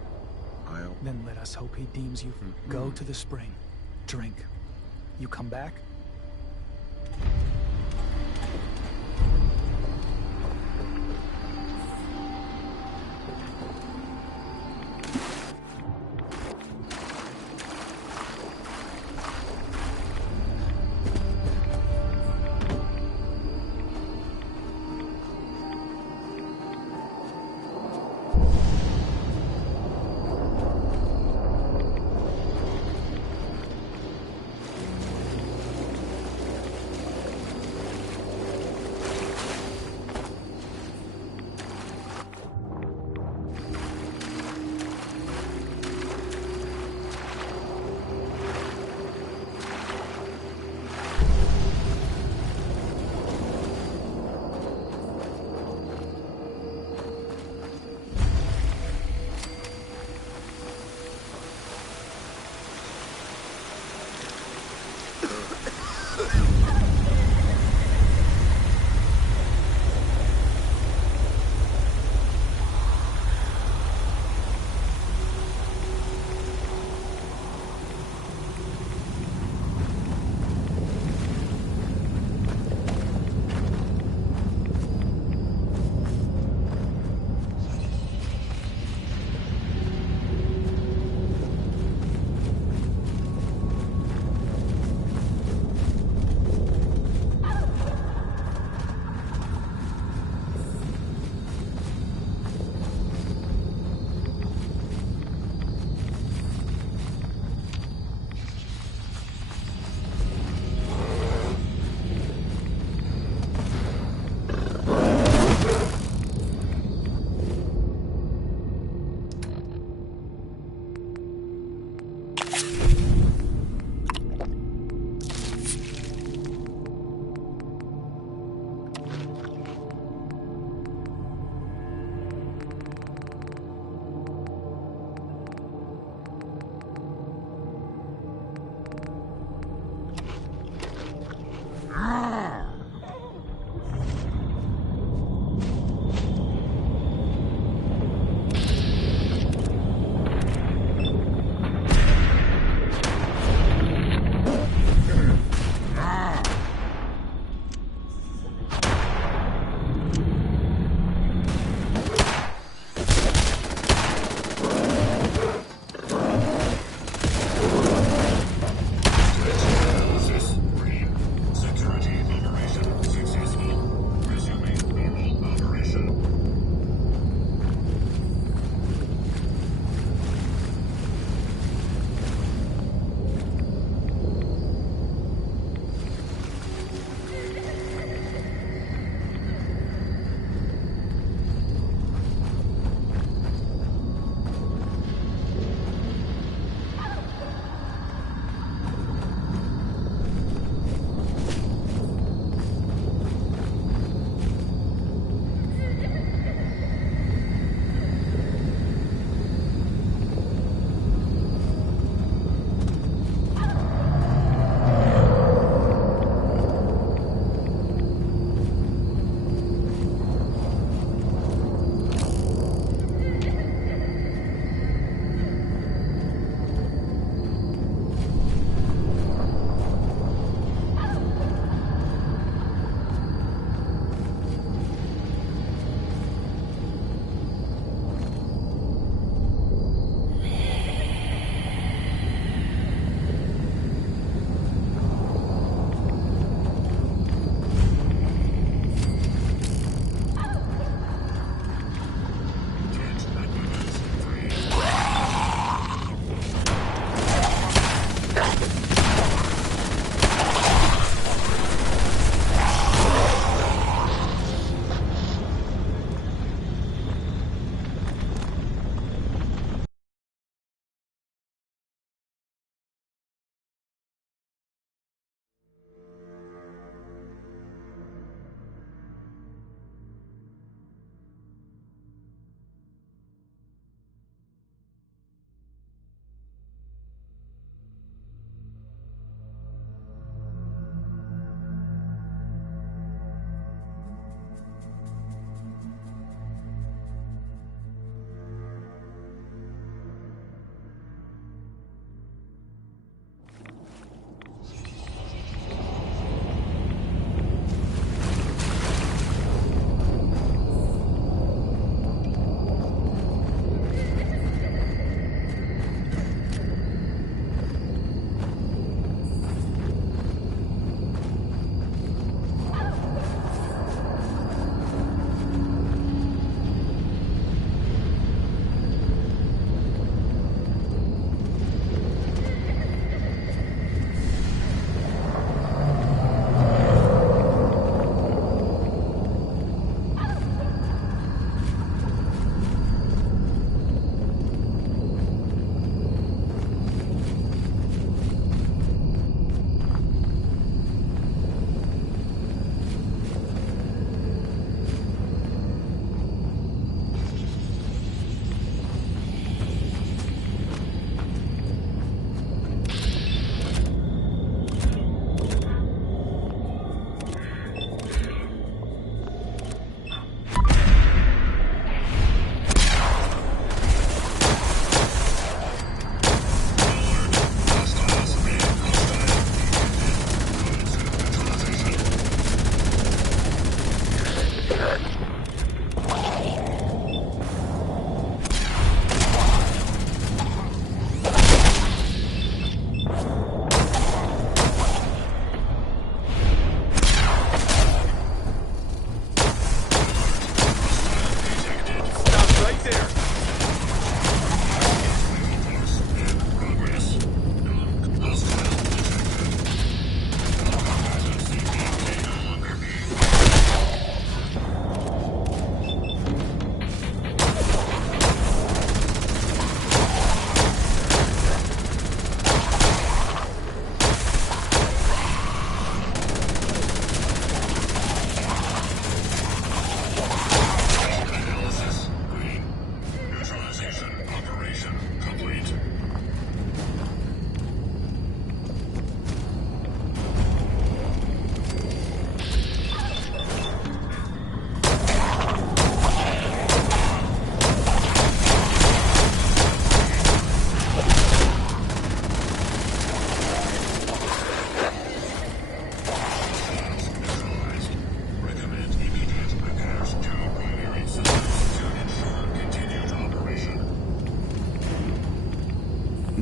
Then let us hope he deems you. Go to the spring. Drink. You come back?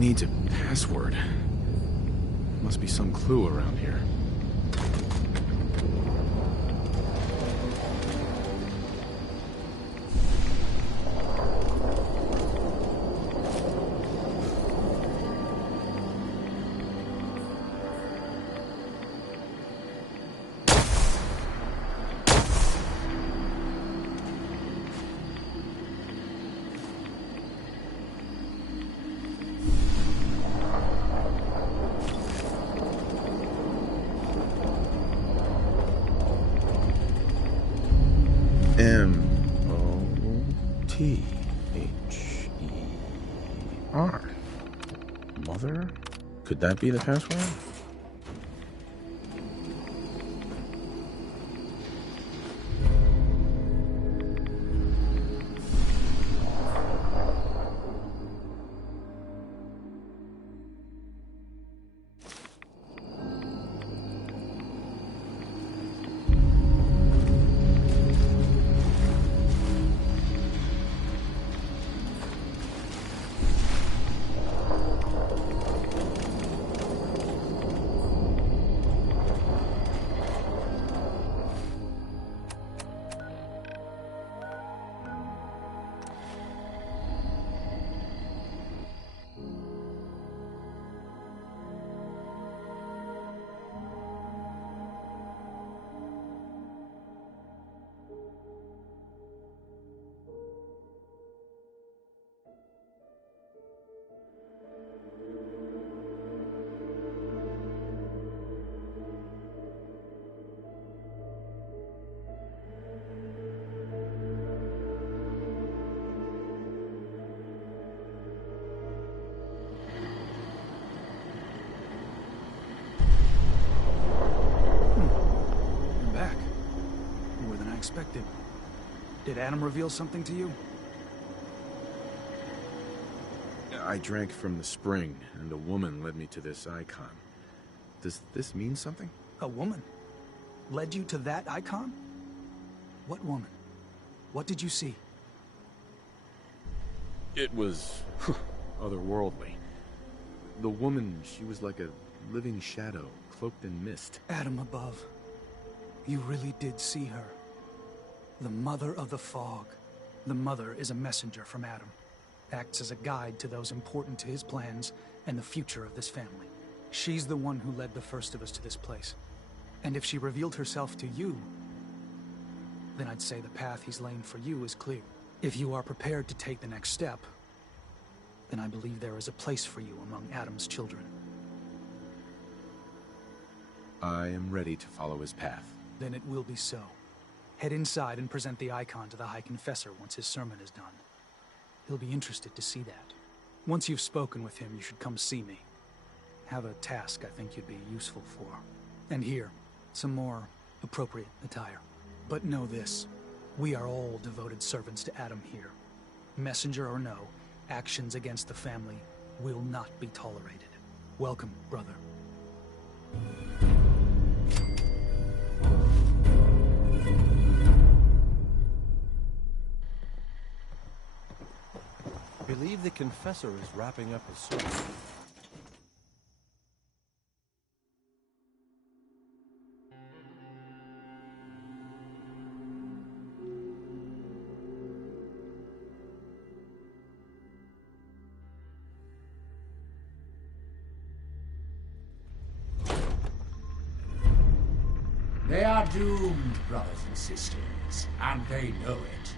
needs a password. Must be some clue around here. M-O-T-H-E-R. Mother? Could that be the password? Expected. Did Adam reveal something to you? I drank from the spring, and a woman led me to this icon. Does this mean something? A woman? Led you to that icon? What woman? What did you see? It was otherworldly. The woman, she was like a living shadow, cloaked in mist. Adam above. You really did see her. The Mother of the Fog. The Mother is a messenger from Adam. Acts as a guide to those important to his plans and the future of this family. She's the one who led the first of us to this place. And if she revealed herself to you, then I'd say the path he's laying for you is clear. If you are prepared to take the next step, then I believe there is a place for you among Adam's children. I am ready to follow his path. Then it will be so. Head inside and present the icon to the High Confessor once his sermon is done. He'll be interested to see that. Once you've spoken with him, you should come see me. Have a task I think you'd be useful for. And here, some more appropriate attire. But know this, we are all devoted servants to Adam here. Messenger or no, actions against the family will not be tolerated. Welcome, brother. I believe the Confessor is wrapping up his sermon. They are doomed, brothers and sisters, and they know it.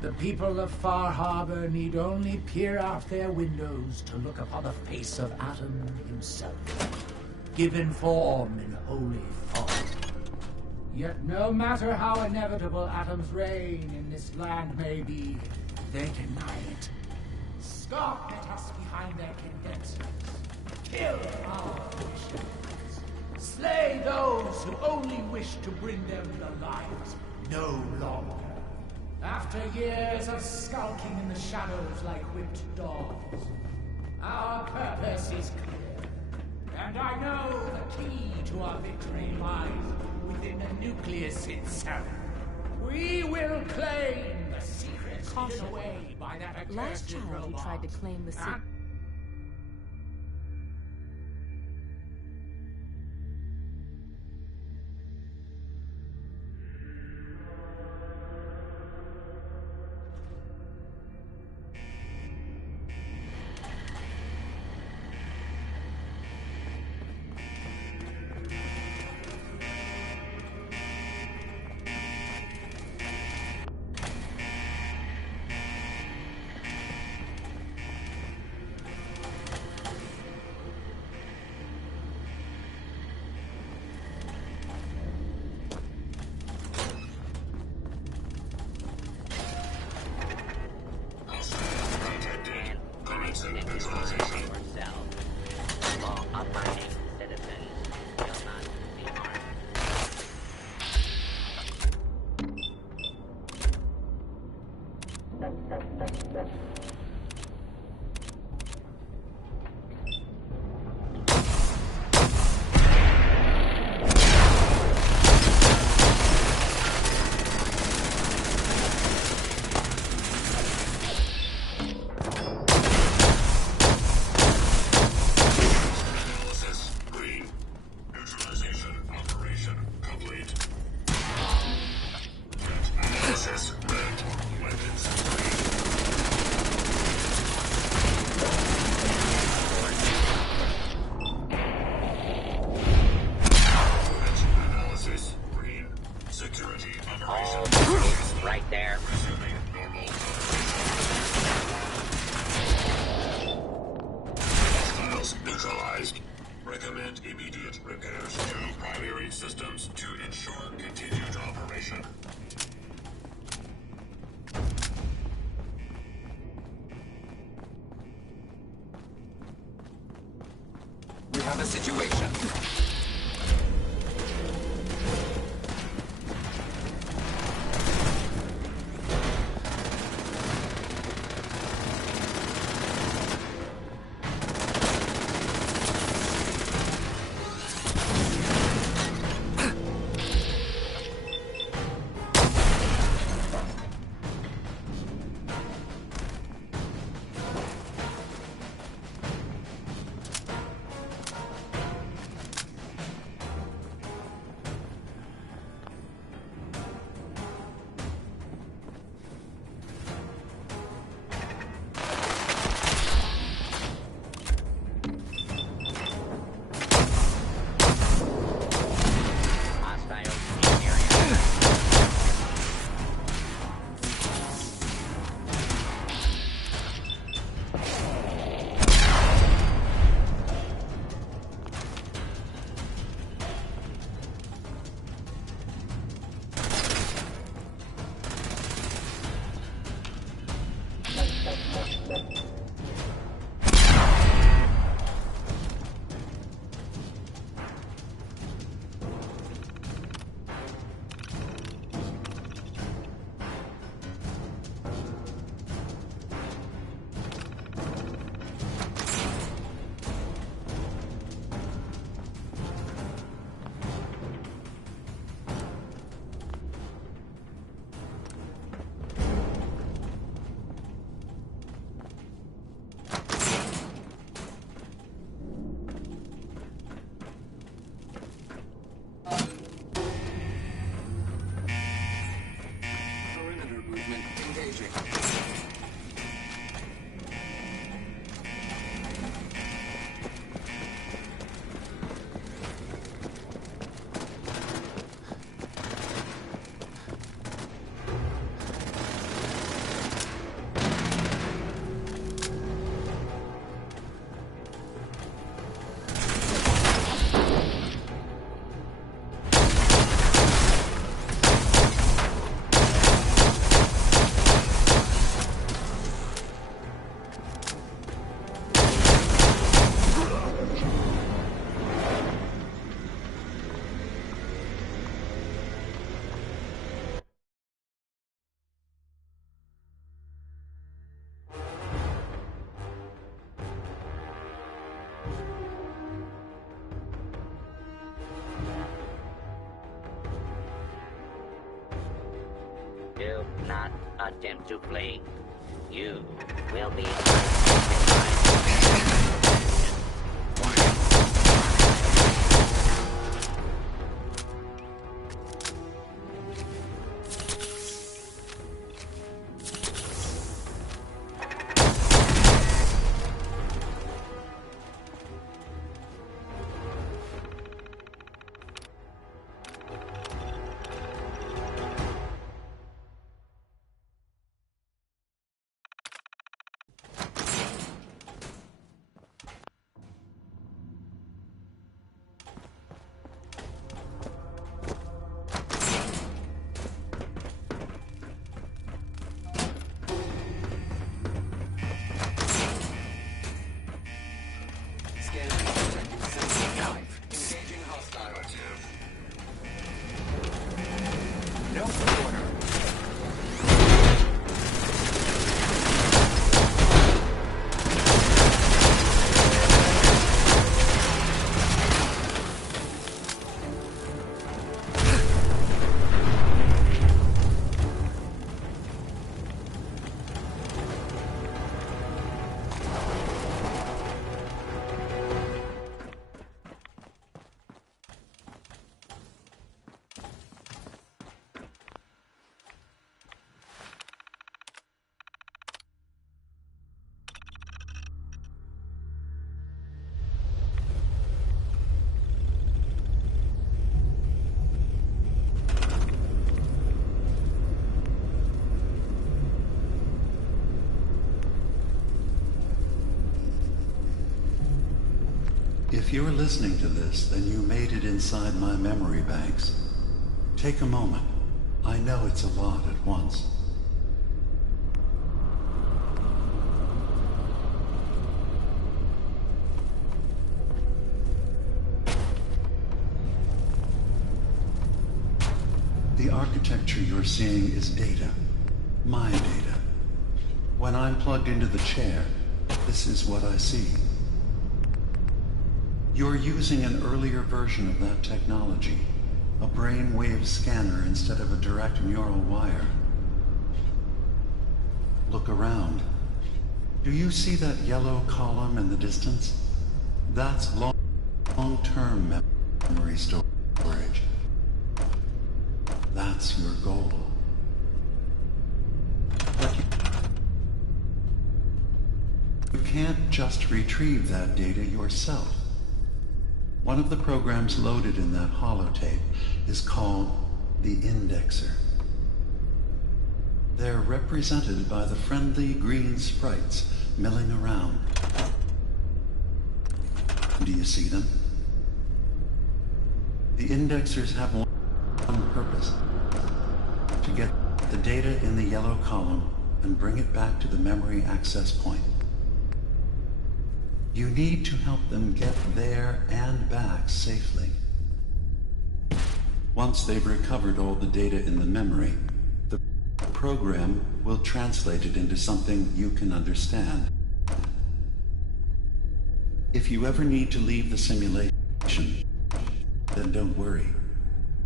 The people of Far Harbor need only peer out their windows to look upon the face of Adam himself, given form in holy fog. Yet no matter how inevitable Adam's reign in this land may be, they deny it. Scoff at us behind their convincements. Kill our missionaries. Slay those who only wish to bring them the light no longer. After years of skulking in the shadows like whipped dogs, our purpose is clear. And I know the key to our victory lies within the nucleus itself. We will claim the secrets hidden away by that accursed Last child who robot. tried to claim the secret. We have a situation. Do not attempt to flee. You will be If you're listening to this, then you made it inside my memory banks. Take a moment. I know it's a lot at once. The architecture you're seeing is data. My data. When I'm plugged into the chair, this is what I see. You're using an earlier version of that technology, a brainwave scanner instead of a direct neural wire. Look around. Do you see that yellow column in the distance? That's long-term memory storage. That's your goal. But you can't just retrieve that data yourself. One of the programs loaded in that holotape is called the Indexer. They're represented by the friendly green sprites milling around. Do you see them? The Indexers have one purpose: to get the data in the yellow column and bring it back to the memory access point. You need to help them get there and back safely. Once they've recovered all the data in the memory, the program will translate it into something you can understand. If you ever need to leave the simulation, then don't worry.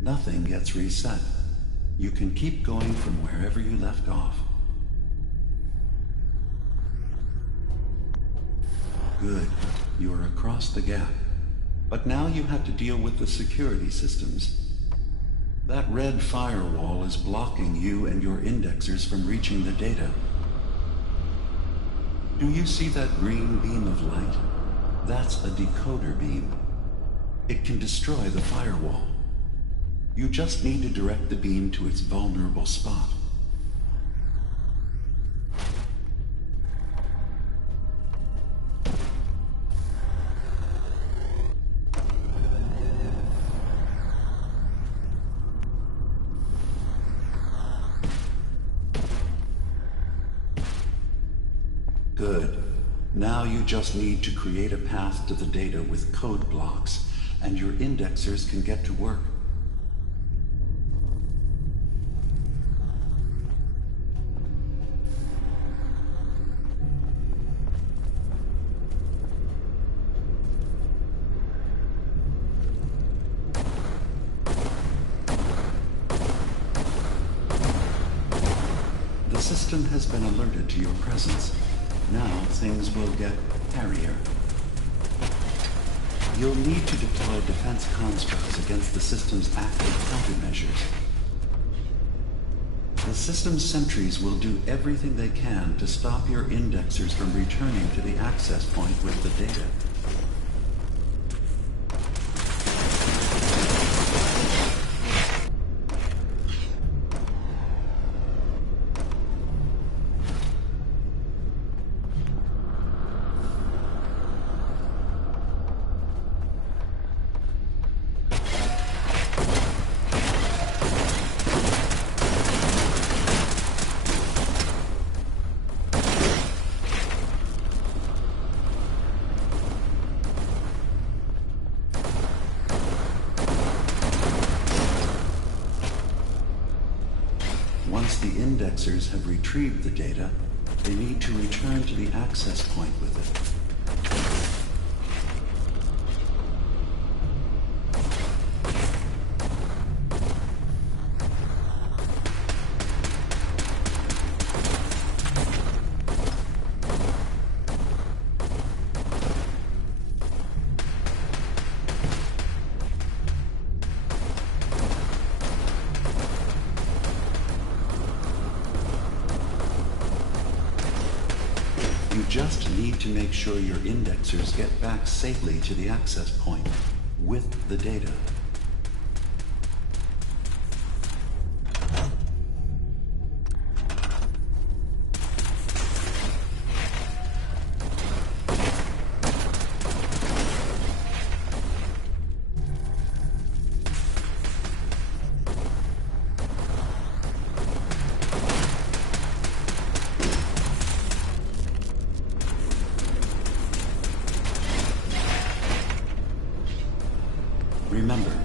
Nothing gets reset. You can keep going from wherever you left off. Good. You're across the gap. But now you have to deal with the security systems. That red firewall is blocking you and your indexers from reaching the data. Do you see that green beam of light? That's a decoder beam. It can destroy the firewall. You just need to direct the beam to its vulnerable spot. Good. Now you just need to create a path to the data with code blocks, and your indexers can get to work. The system has been alerted to your presence. Now things will get hairier. You'll need to deploy defense constructs against the system's active countermeasures. The system's sentries will do everything they can to stop your indexers from returning to the access point with the data. Once the indexers have retrieved the data, they need to return to the access point with it. You just need to make sure your indexers get back safely to the access point with the data. Remember,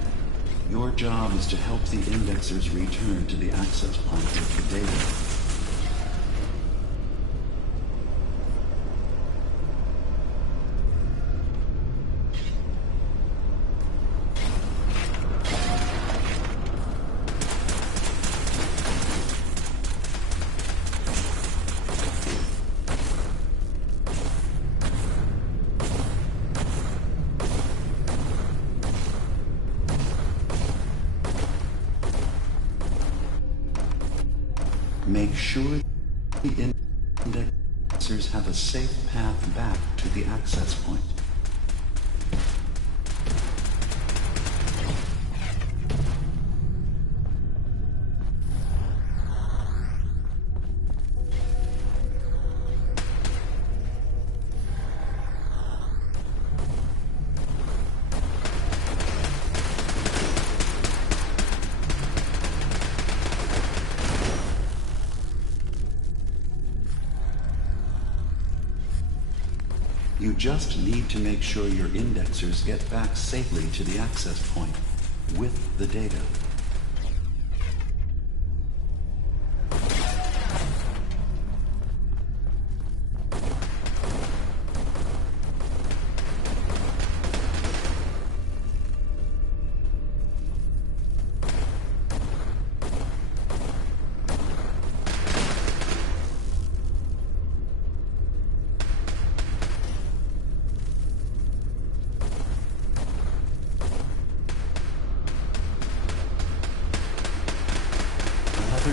your job is to help the indexers return to the access point with the data. Make sure the indexers have a safe path back to the access point. You just need to make sure your indexers get back safely to the access point with the data.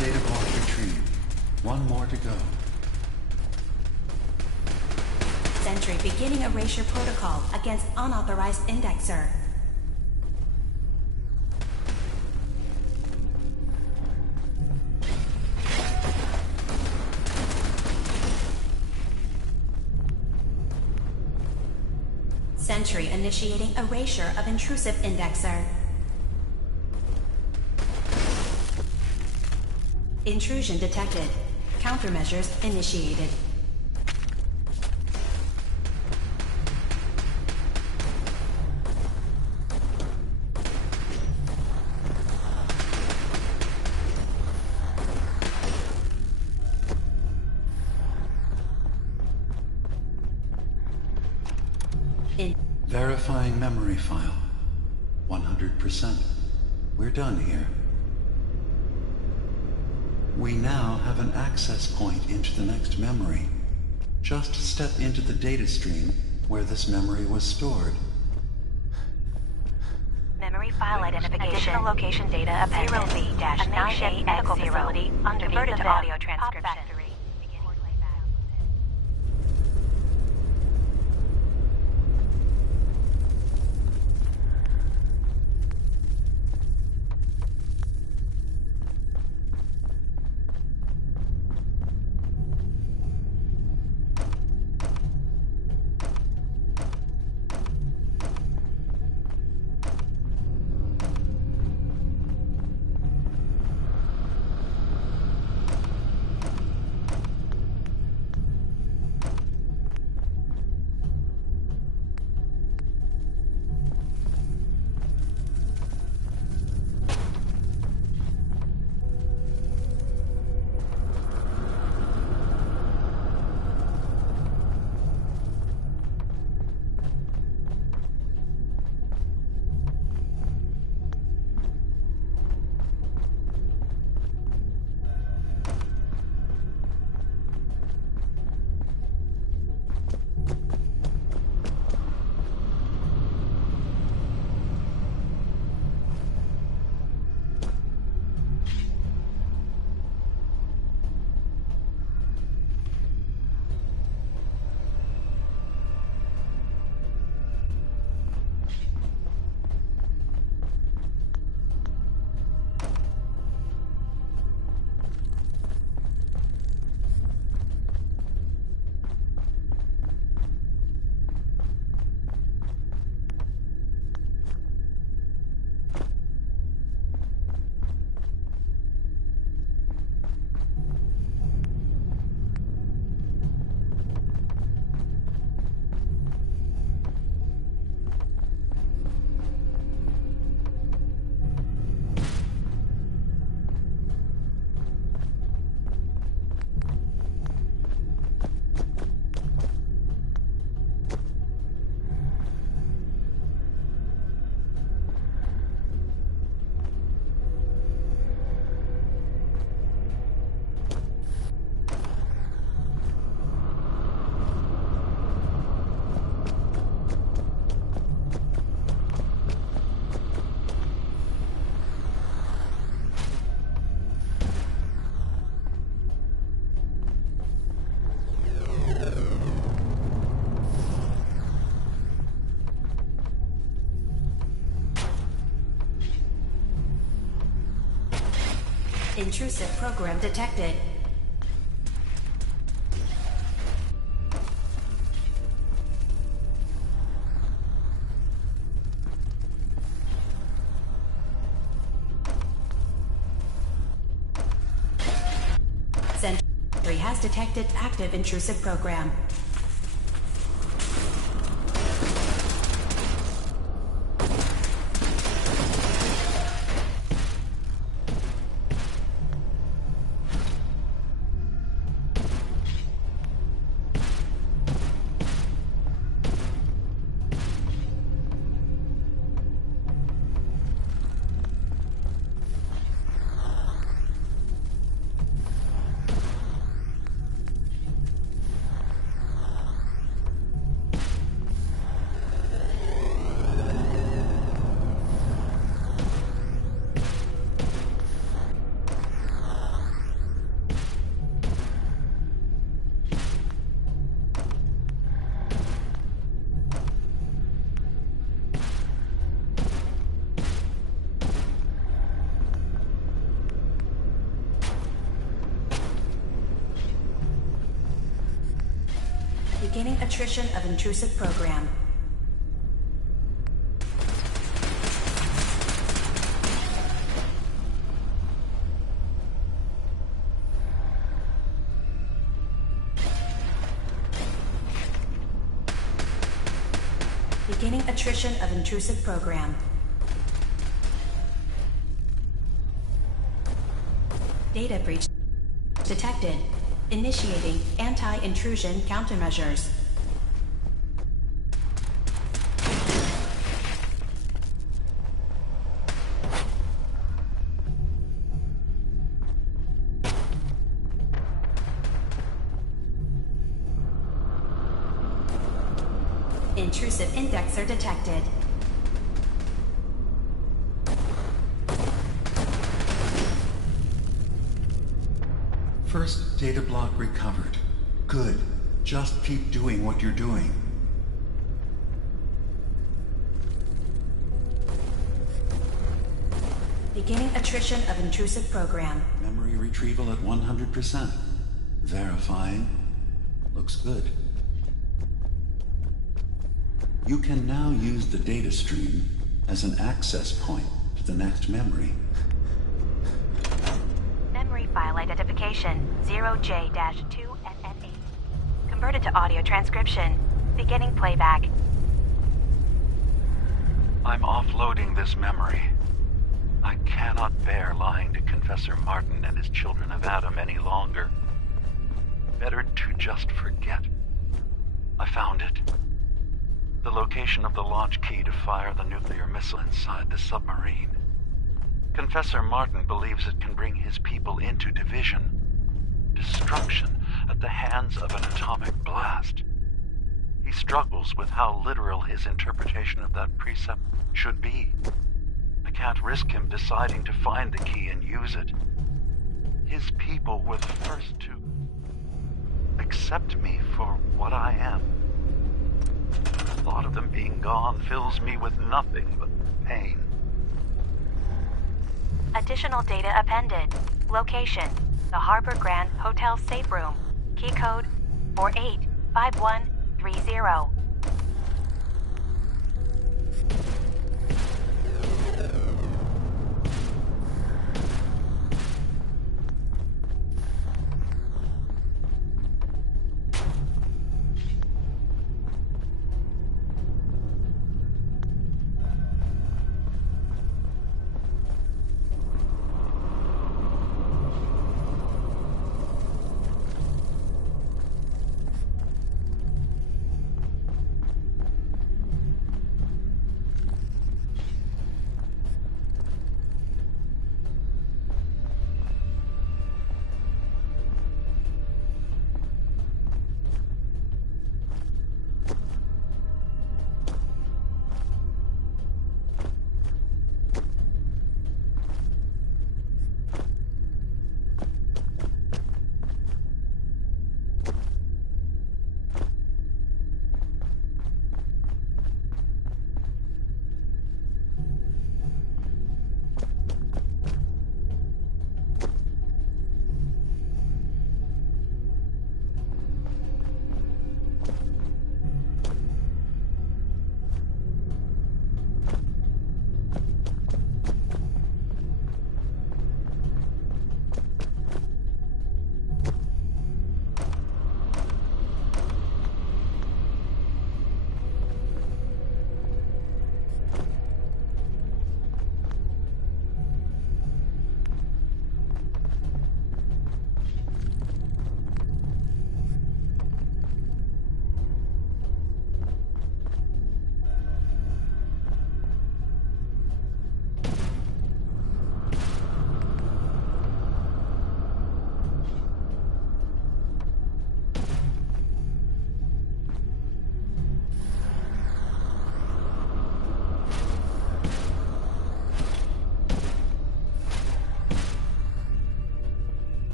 Data block retrieved. One more to go. Sentry beginning erasure protocol against unauthorized indexer. Sentry initiating erasure of intrusive indexer. Intrusion detected. Countermeasures initiated. Verifying memory file. 100%. We're done here. We now have an access point into the next memory. Just step into the data stream where this memory was stored. Memory file identification. Additional location data of 0B-98 medical facility converted to audio transcription. Intrusive program detected. Sentry has detected active intrusive program. Beginning attrition of intrusive program. Beginning attrition of intrusive program. Data breach detected. Initiating anti-intrusion countermeasures. Intrusive indexer detected. First data block recovered. Good. Just keep doing what you're doing. Beginning attrition of intrusive program. Memory retrieval at 100%. Verifying. Looks good. You can now use the data stream as an access point to the next memory. Memory file identification 0J-2NN8. Converted to audio transcription. Beginning playback. I'm offloading this memory. I cannot bear lying to Confessor Martin and his children of Adam any longer. Better to just forget. I found it. The location of the launch key to fire the nuclear missile inside the submarine. Confessor Martin believes it can bring his people into division. Destruction at the hands of an atomic blast. He struggles with how literal his interpretation of that precept should be. I can't risk him deciding to find the key and use it. His people were the first to accept me for what I am. The thought of them being gone fills me with nothing but pain. Additional data appended. Location: the Harbor Grand Hotel safe room. Key code 485130.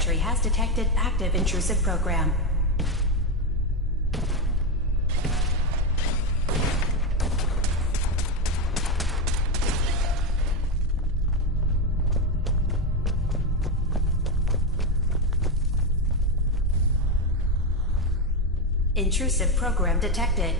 Sentry has detected active intrusive program. Intrusive program detected.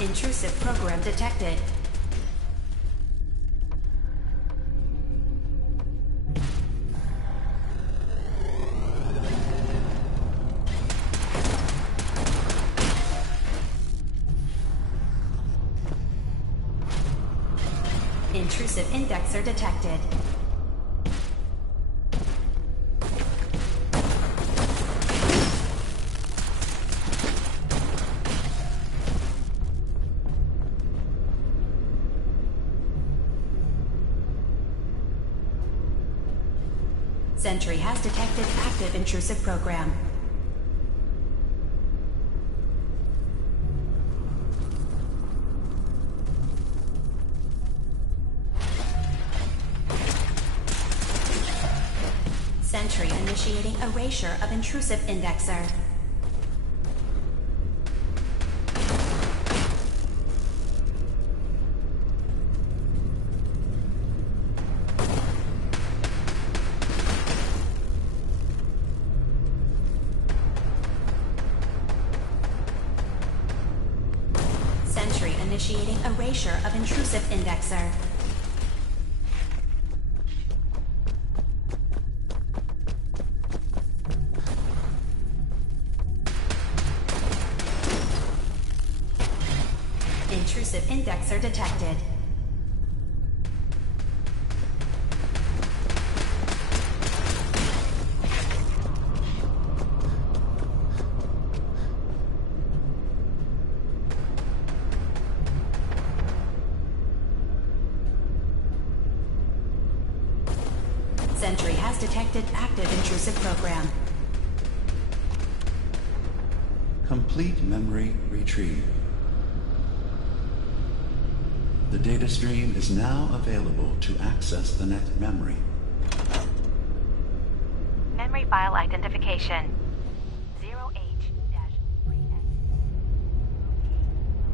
Intrusive program detected. Intrusive indexer detected. Sentry has detected active intrusive program. Sentry initiating erasure of intrusive indexer. Sentry initiating erasure of intrusive indexer. Intrusive indexer detected. Sentry has detected active intrusive program. Complete memory retrieved. The data stream is now available to access the next memory. Memory file identification 0H-3X.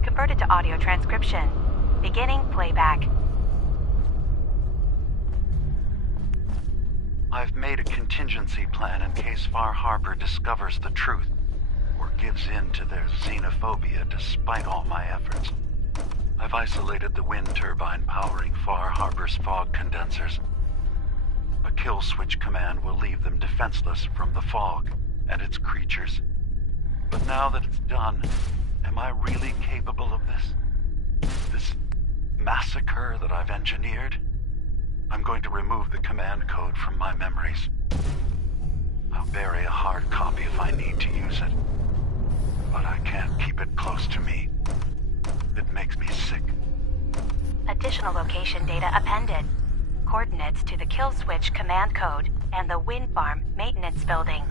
Converted to audio transcription. Beginning playback. I've made a contingency plan in case Far Harbor discovers the truth or gives in to their xenophobia despite all my efforts. I've isolated the wind turbine powering Far Harbor's fog condensers. A kill switch command will leave them defenseless from the fog and its creatures. But now that it's done, am I really capable of this? This massacre that I've engineered? I'm going to remove the command code from my memories. I'll bury a hard copy if I need to use it. But I can't keep it close to me. It makes me sick. Additional location data appended. Coordinates to the kill switch command code and the wind farm maintenance building.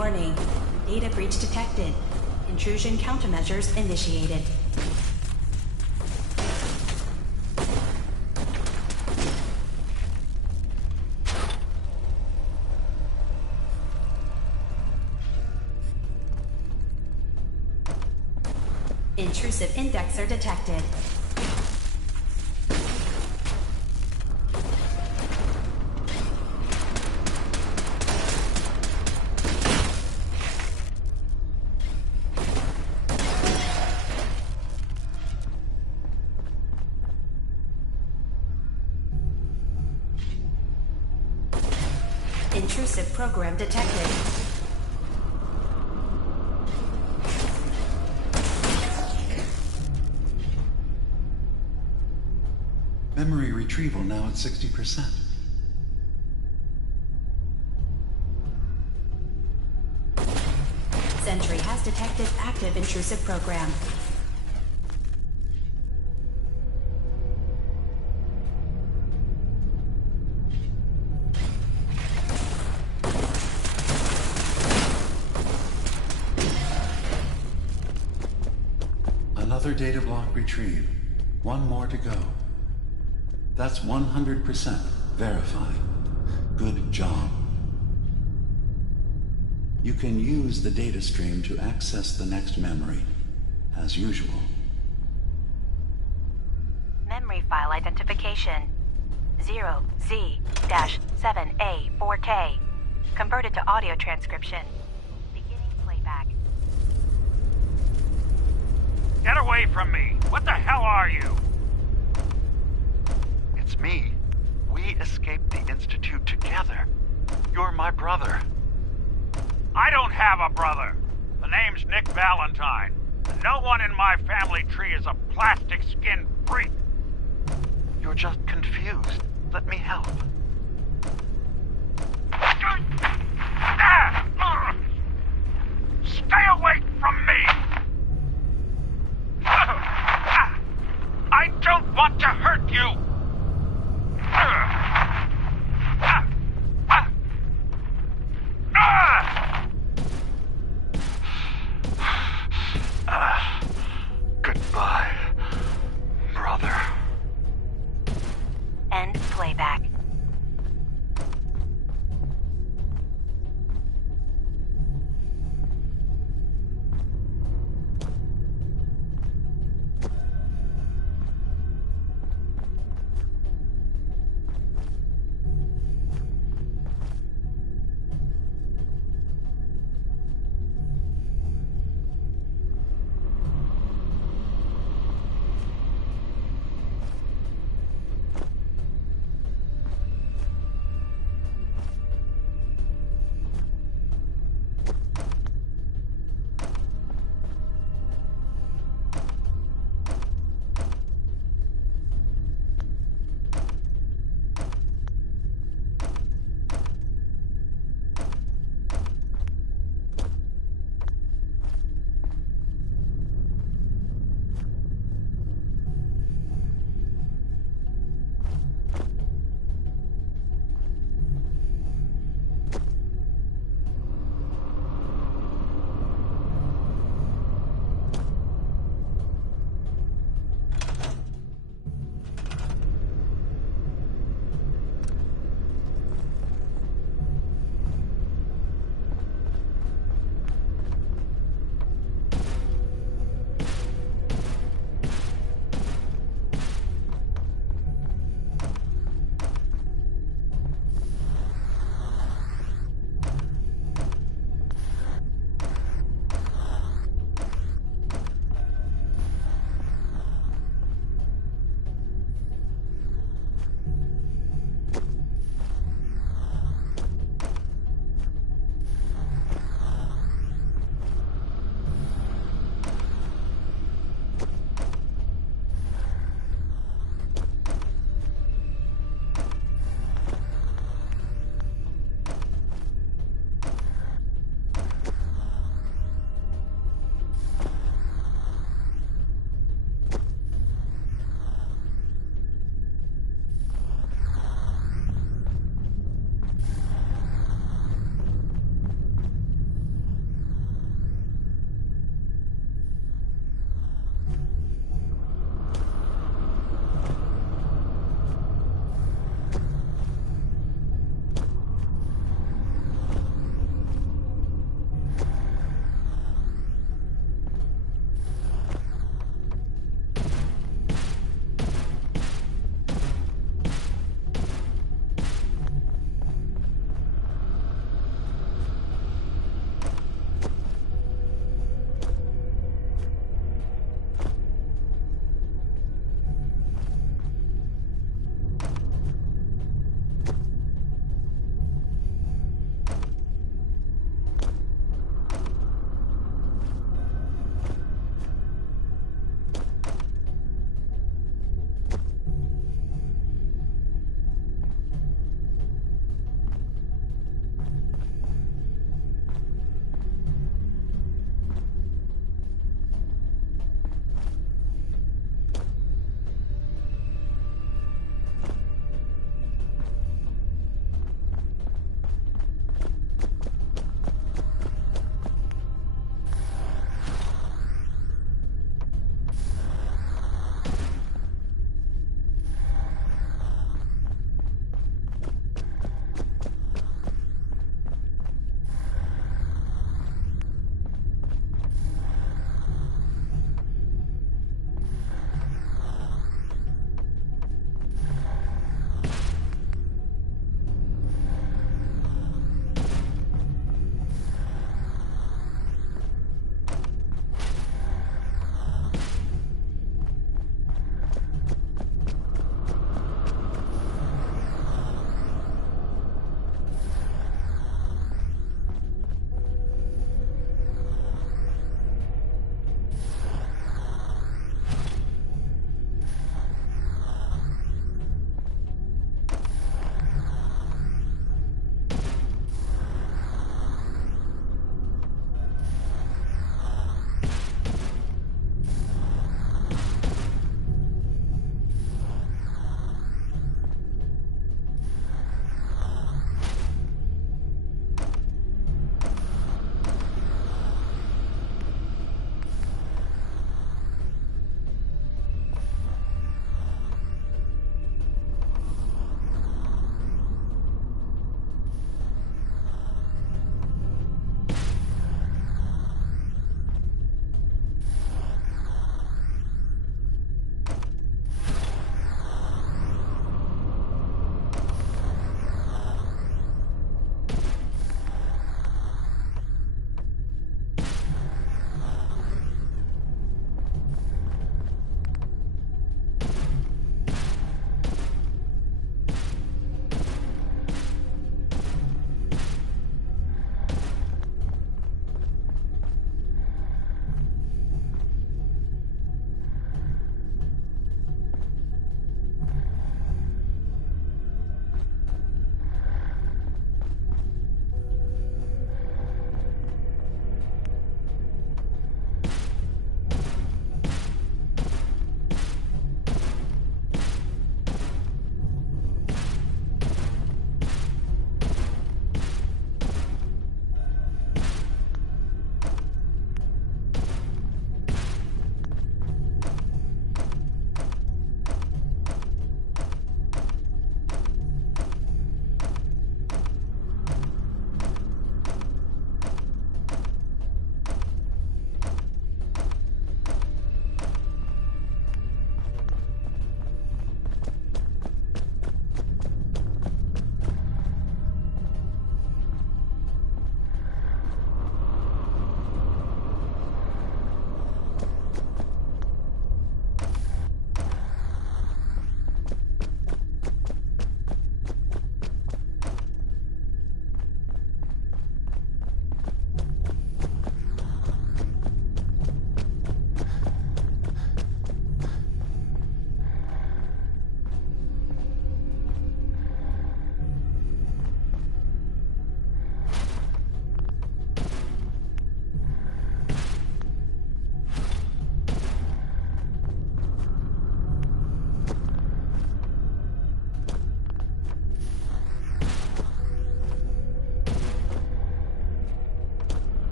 Warning. Data breach detected. Intrusion countermeasures initiated. Intrusive indexer detected. Intrusive program detected. Memory retrieval now at 60%. Sentry has detected active intrusive program. Another data block retrieved. One more to go. That's 100% verified. Good job. You can use the data stream to access the next memory, as usual. Memory file identification 0Z-7A4K. Converted to audio transcription. Beginning playback. Get away from me! What the hell are you? It's me. We escaped the Institute together. You're my brother. I don't have a brother. The name's Nick Valentine. And no one in my family tree is a plastic-skinned freak. You're just confused. Let me help. Stay away